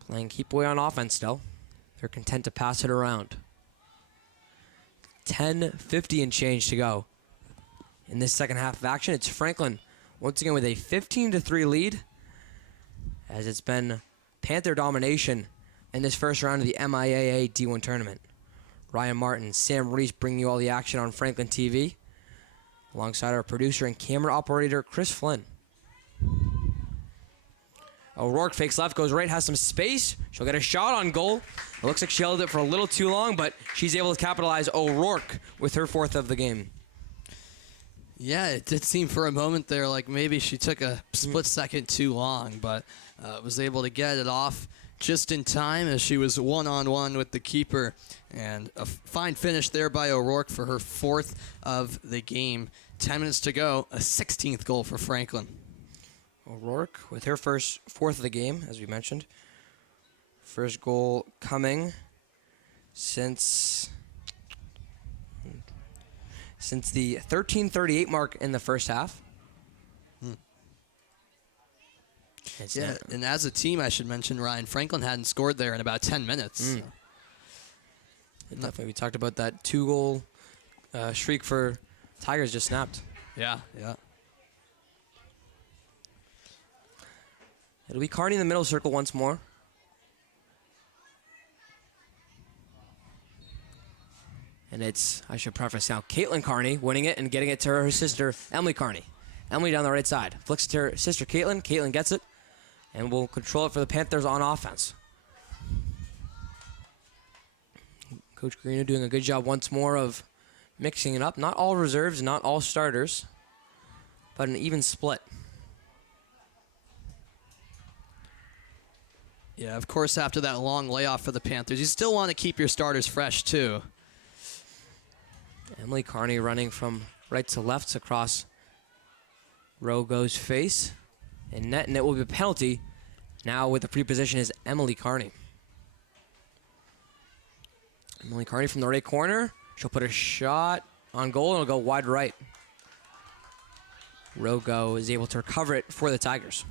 playing keep away on offense still. They're content to pass it around. 10:50 and change to go in this second half of action. It's Franklin once again with a 15-3 lead, as it's been Panther domination in this first round of the MIAA D1 tournament. Ryan Martin, Sam Reese bringing you all the action on Franklin TV, alongside our producer and camera operator, Chris Flynn. O'Rourke fakes left, goes right, has some space. She'll get a shot on goal. It looks like she held it for a little too long, but she's able to capitalize. O'Rourke with her 4th of the game. Yeah, it did seem for a moment there like maybe she took a split second too long, but was able to get it off just in time as she was one-on-one with the keeper. And a fine finish there by O'Rourke for her 4th of the game. 10 minutes to go, a 16th goal for Franklin. O'Rourke with her 4th of the game, as we mentioned. First goal coming since the 13:38 mark in the first half. Yeah, and as a team, I should mention, Ryan, Franklin hadn't scored there in about 10 minutes. So. Definitely, we talked about that 2-goal streak for Tigers just snapped. Yeah. It'll be Kearney in the middle circle once more. And it's, I should preface now, Caitlin Kearney winning it and getting it to her sister, Emily Kearney. Emily down the right side. Flicks it to her sister, Caitlin. Caitlin gets it and will control it for the Panthers on offense. Coach Greeno doing a good job once more of mixing it up. Not all reserves, not all starters, but an even split. Yeah, of course, after that long layoff for the Panthers, you still want to keep your starters fresh, too. Emily Kearney running from right to left across Rogo's face. And net will be a penalty. Now with the free position is Emily Kearney. Emily Kearney from the right corner. She'll put a shot on goal and it'll go wide right. Rogo is able to recover it for the Tigers.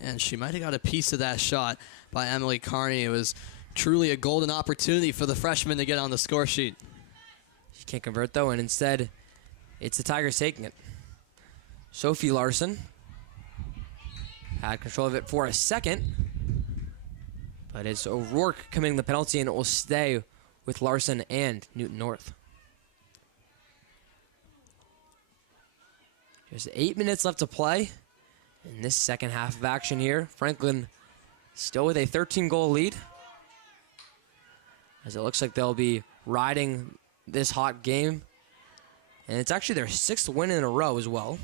And she might have got a piece of that shot by Emily Kearney. It was truly a golden opportunity for the freshman to get on the score sheet. She can't convert, though, and instead, it's the Tigers taking it. Sophie Larson had control of it for a second, but it's O'Rourke committing the penalty, and it will stay with Larson and Newton North. Just 8 minutes left to play in this second half of action here. Franklin still with a 13-goal lead, as it looks like they'll be riding this hot game. And it's actually their 6th win in a row as well,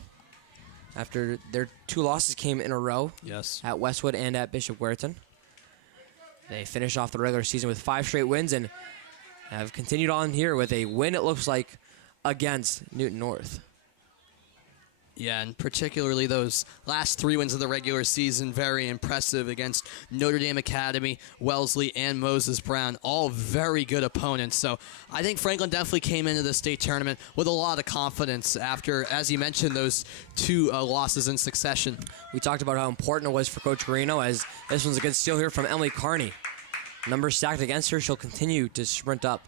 after their 2 losses came in a row. Yes. At Westwood and at Bishop Guertin. They finish off the regular season with 5 straight wins and have continued on here with a win, it looks like, against Newton North. Yeah, and particularly those last 3 wins of the regular season, very impressive against Notre Dame Academy, Wellesley, and Moses Brown. All very good opponents. So I think Franklin definitely came into the state tournament with a lot of confidence after, as you mentioned, those 2 losses in succession. We talked about how important it was for Coach Guerino, as this one's a good steal here from Emily Kearney. Numbers stacked against her. She'll continue to sprint up.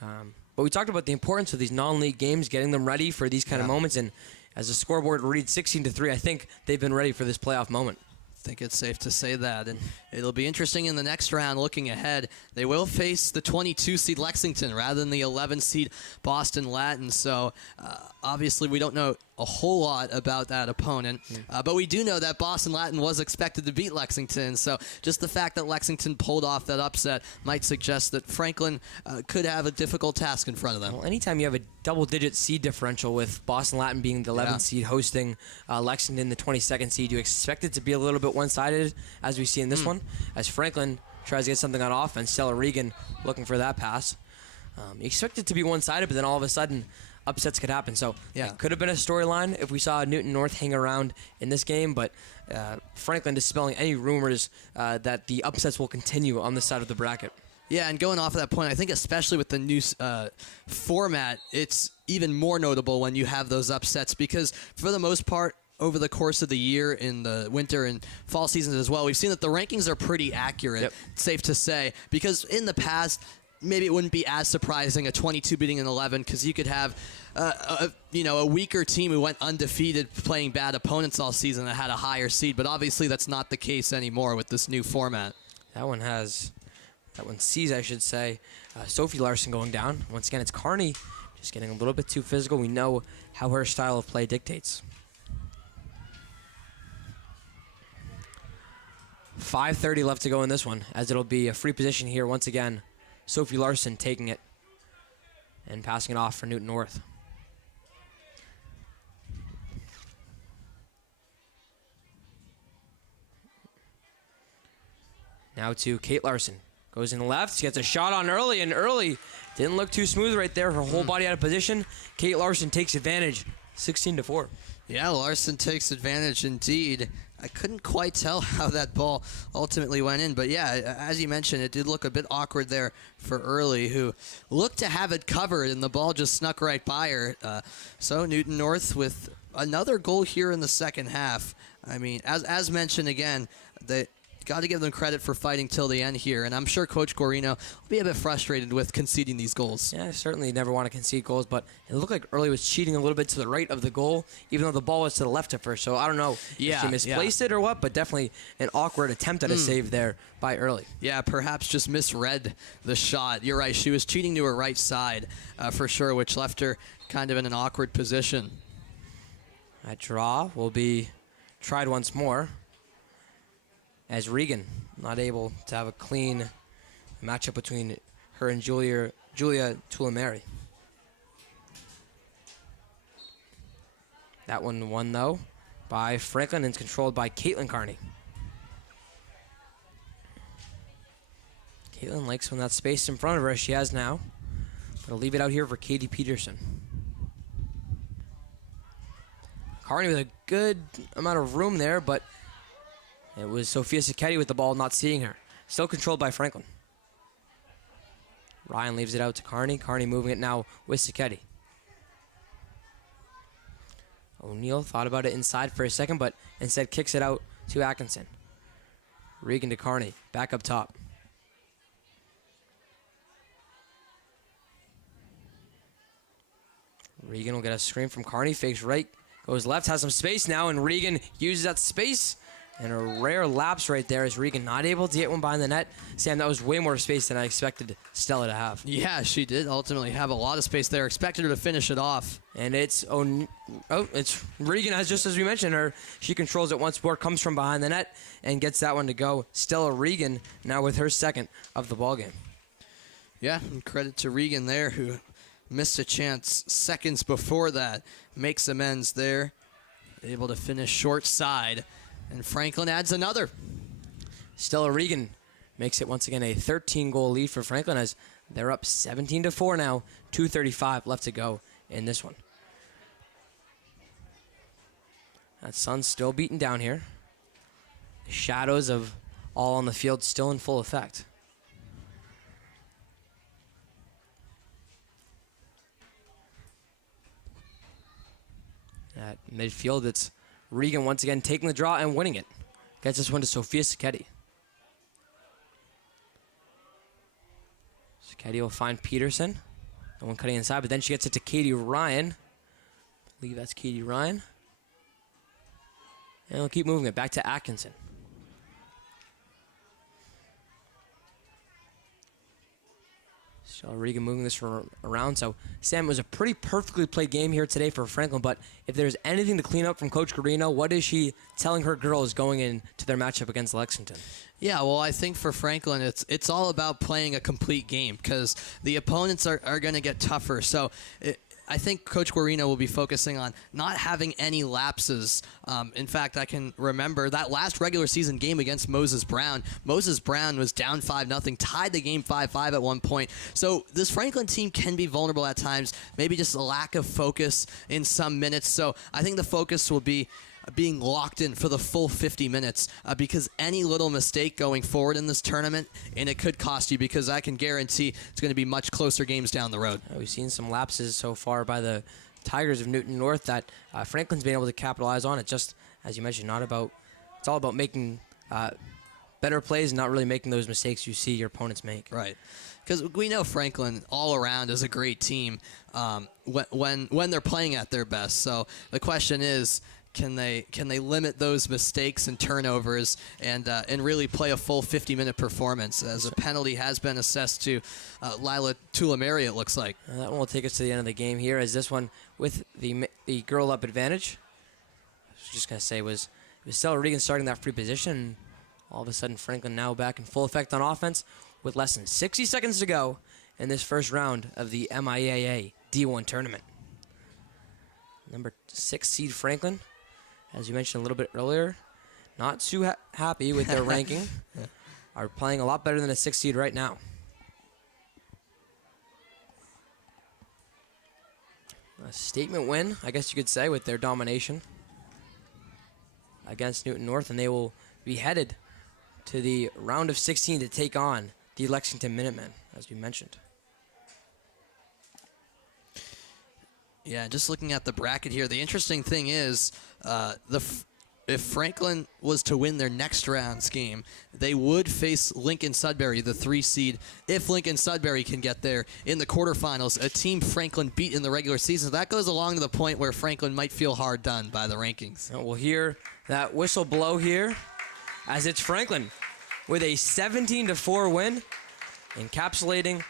But we talked about the importance of these non-league games, getting them ready for these kind of moments. And as the scoreboard reads 16-3, I think they've been ready for this playoff moment. I think it's safe to say that. And it'll be interesting in the next round looking ahead. They will face the 22-seed Lexington rather than the 11-seed Boston Latin. So obviously we don't know a whole lot about that opponent. But we do know that Boston Latin was expected to beat Lexington. So just the fact that Lexington pulled off that upset might suggest that Franklin could have a difficult task in front of them. Well, anytime you have a double-digit seed differential with Boston Latin being the 11th seed hosting Lexington, the 22nd seed, you expect it to be a little bit one-sided, as we see in this one, as Franklin tries to get something on offense. Stella Regan looking for that pass. You expect it to be one-sided, but then all of a sudden, upsets could happen. So it could have been a storyline if we saw Newton North hang around in this game, but Franklin dispelling any rumors that the upsets will continue on this side of the bracket. Yeah, and going off of that point, I think especially with the new format, it's even more notable when you have those upsets because for the most part, over the course of the year in the winter and fall seasons as well, we've seen that the rankings are pretty accurate, Yep. safe to say, because in the past, maybe it wouldn't be as surprising a 22 beating an 11 because you could have a weaker team who went undefeated playing bad opponents all season that had a higher seed, but obviously that's not the case anymore with this new format. That one sees, I should say, Sophie Larson going down. Once again, it's Carney just getting a little bit too physical. We know how her style of play dictates. 5:30 left to go in this one, as it'll be a free position here once again. Sophie Larson taking it and passing it off for Newton North. Now to Kate Larson. Goes in the left, she gets a shot on early, and early didn't look too smooth right there. Her whole body out of position. Kate Larson takes advantage, 16-4. Yeah, Larson takes advantage indeed. I couldn't quite tell how that ball ultimately went in, but yeah, as you mentioned, it did look a bit awkward there for Early, who looked to have it covered, and the ball just snuck right by her. So Newton North with another goal here in the second half. I mean, as mentioned again, they got to give them credit for fighting till the end here, and I'm sure Coach Guarino will be a bit frustrated with conceding these goals. Yeah, certainly never want to concede goals, but it looked like Early was cheating a little bit to the right of the goal, even though the ball was to the left at first. So I don't know if she misplaced it or what, but definitely an awkward attempt at a save there by Early. Yeah, perhaps just misread the shot. You're right, she was cheating to her right side for sure, which left her kind of in an awkward position. That draw will be tried once more, as Regan not able to have a clean matchup between her and Julia Tulamari. That one won, though, by Franklin and controlled by Caitlin Carney. Caitlin likes when that space in front of her, as she has now. But I'll leave it out here for Katie Peterson. Carney with a good amount of room there, but it was Sophia Sacchetti with the ball, not seeing her. Still controlled by Franklin. Ryan leaves it out to Carney. Carney moving it now with Sacchetti. O'Neal thought about it inside for a second, but instead kicks it out to Atkinson. Regan to Carney, back up top. Regan will get a screen from Carney, fakes right, goes left, has some space now, and Regan uses that space. And a rare lapse right there as Regan not able to get one behind the net. Sam, that was way more space than I expected Stella to have. Yeah, she did ultimately have a lot of space there. Expected her to finish it off. And it's Regan, as just as we mentioned, she controls it once more, comes from behind the net, and gets that one to go. Stella Regan now with her second of the ballgame. Yeah, and credit to Regan there, who missed a chance seconds before that. Makes amends there. Able to finish short side. And Franklin adds another. Stella Regan makes it once again a 13-goal lead for Franklin as they're up 17-4 now. 2:35 left to go in this one. That sun's still beating down here. The shadows of all on the field still in full effect. At midfield, it's Regan once again taking the draw and winning it. Gets this one to Sophia Sacchetti. Sacchetti will find Peterson. The one cutting inside, but then she gets it to Katie Ryan. I believe that's Katie Ryan. And we'll keep moving it back to Atkinson. So Regan moving this around. So, Sam, it was a pretty perfectly played game here today for Franklin, but if there's anything to clean up from Coach Guarino, what is she telling her girls going into their matchup against Lexington? Yeah, well, I think for Franklin, it's all about playing a complete game because the opponents are going to get tougher. So I think Coach Guarino will be focusing on not having any lapses. In fact, I can remember that last regular season game against Moses Brown. Moses Brown was down 5-0, tied the game 5-5 at one point. So this Franklin team can be vulnerable at times, maybe just a lack of focus in some minutes. So I think the focus will be being locked in for the full 50 minutes because any little mistake going forward in this tournament, and it could cost you, because I can guarantee it's going to be much closer games down the road. We've seen some lapses so far by the Tigers of Newton North that Franklin's been able to capitalize on. It just, as you mentioned, it's all about making better plays and not really making those mistakes you see your opponents make. Right. Because we know Franklin all around is a great team when they're playing at their best. So the question is, can they limit those mistakes and turnovers and really play a full 50-minute performance, as a penalty has been assessed to Lila Tulameri, it looks like. That one will take us to the end of the game here, as this one with the girl up advantage. I was just going to say was Stella Regan starting that free position. All of a sudden, Franklin now back in full effect on offense with less than 60 seconds to go in this first round of the MIAA D1 tournament. Number 6 seed Franklin, as you mentioned a little bit earlier, not too happy with their ranking. Are playing a lot better than a 6 seed right now. A statement win, I guess you could say, with their domination against Newton North, and they will be headed to the round of 16 to take on the Lexington Minutemen, as we mentioned. Yeah, just looking at the bracket here, the interesting thing is if Franklin was to win their next round's game, they would face Lincoln Sudbury, the 3 seed, if Lincoln Sudbury can get there in the quarterfinals, a team Franklin beat in the regular season. That goes along to the point where Franklin might feel hard done by the rankings. And we'll hear that whistle blow here, as it's Franklin with a 17-4 win, encapsulating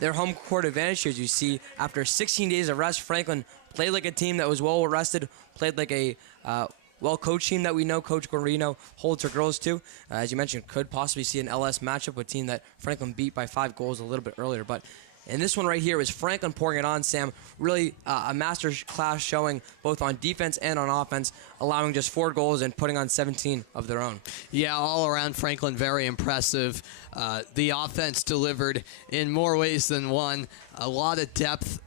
their home court advantage. As you see, after 16 days of rest, Franklin played like a team that was well rested, played like a well-coached team that we know Coach Guarino holds her girls to. As you mentioned, could possibly see an LS matchup with a team that Franklin beat by 5 goals a little bit earlier. But in this one right here was Franklin pouring it on, Sam. Really a master class showing both on defense and on offense, allowing just 4 goals and putting on 17 of their own. Yeah, all around Franklin, very impressive. The offense delivered in more ways than one. A lot of depth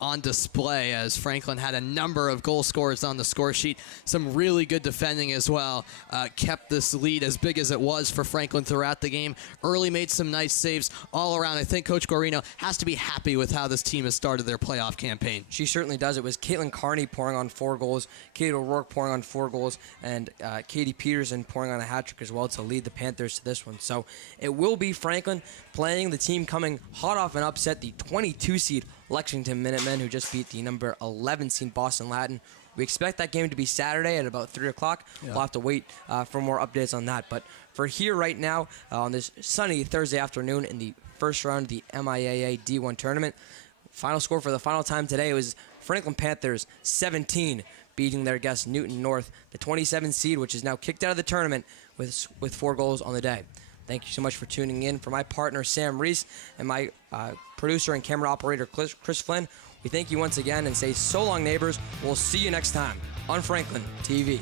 on display, as Franklin had a number of goal scorers on the score sheet. Some really good defending as well. Kept this lead as big as it was for Franklin throughout the game. Early made some nice saves all around. I think Coach Guarino has to be happy with how this team has started their playoff campaign. She certainly does. It was Caitlin Carney pouring on 4 goals, Kate O'Rourke pouring on 4 goals, and Katie Peterson pouring on a hat trick as well to lead the Panthers to this one. So it will be Franklin playing the team coming hot off an upset, the 22 seed Lexington Minutemen, who just beat the number 11 seed Boston Latin. We expect that game to be Saturday at about 3 o'clock. Yeah. We'll have to wait for more updates on that. But for here right now, on this sunny Thursday afternoon in the first round of the MIAA D1 tournament, final score for the final time today was Franklin Panthers 17, beating their guest Newton North, the 27 seed, which is now kicked out of the tournament with 4 goals on the day. Thank you so much for tuning in. For my partner, Sam Reese, and my producer and camera operator, Chris Flynn, we thank you once again and say so long, neighbors. We'll see you next time on Franklin TV.